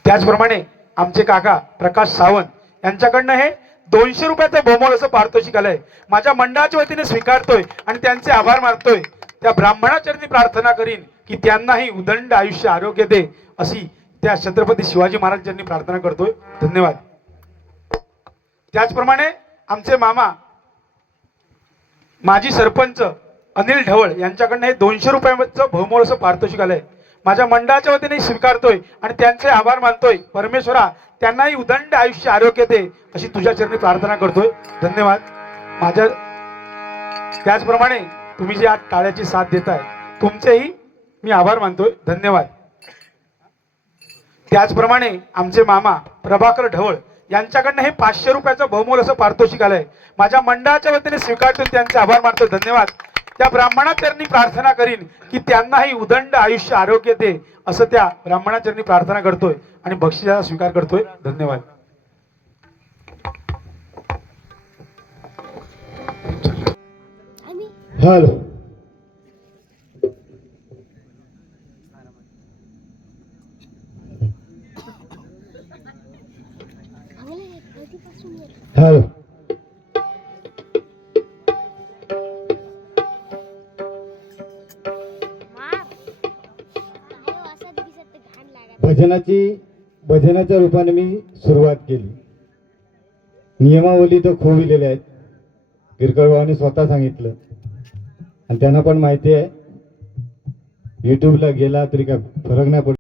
त्याचप्रमाणे आमचे काका प्रकाश सावंत यांच्याकडनं हे 200 रुपयाचं बहुमोल असं पारितोषिक आलंय. माझ्या मंडळाच्या वतीने स्वीकारतोय आणि त्यांचे आभार मानतोय. त्या ब्राह्मणाचरणी प्रार्थना करीन की त्यांनाही उदंड आयुष्य आरोग्य दे अशी त्या छत्रपती शिवाजी महाराजांनी प्रार्थना करतोय. धन्यवाद. त्याचप्रमाणे आमचे मामा माजी सरपंच अनिल ढवळ यांच्याकडनं हे 200 रुपयाचं बहुमोल असं पारितोषिक आलंय. माझ्या मंडळाच्या वतीने स्वीकारतोय आणि त्यांचे आभार मानतोय. परमेश्वरा त्यांनाही उदंड आयुष्य आरोग्य दे अशी तुझ्या चरणी प्रार्थना करतोय. धन्यवाद. माझ्या त्याचप्रमाणे तुम्ही जी आज टाळ्याची साथ देताय तुमचेही मी आभार मानतोय. धन्यवाद. त्याचप्रमाणे आमचे मामा प्रभाकर ढवळ यांच्याकडनं हे 500 रुपयाचं बहुमोल असं पारितोषिक आलंय. माझ्या मंडळाच्या वतीने स्वीकारतोय, त्यांचे आभार मानतोय. धन्यवाद. त्या ब्राह्मणाचरणी प्रार्थना करीन की त्यांनाही उदंड आयुष्य आरोग्य दे असं त्या ब्राह्मणाचरणी प्रार्थना करतोय आणि बक्षिसाचा स्वीकार करतोय. धन्यवाद. हॅलो, हॅलो, भजनाच्या रूपाने मी सुरुवात केली. नियमावली तर खूप लिहिलेल्या आहेत, गिरकरबाबांनी स्वतः सांगितलं आणि त्यांना पण माहिती आहे. युट्यूबला गेला तरी काय फरक नाही पडत.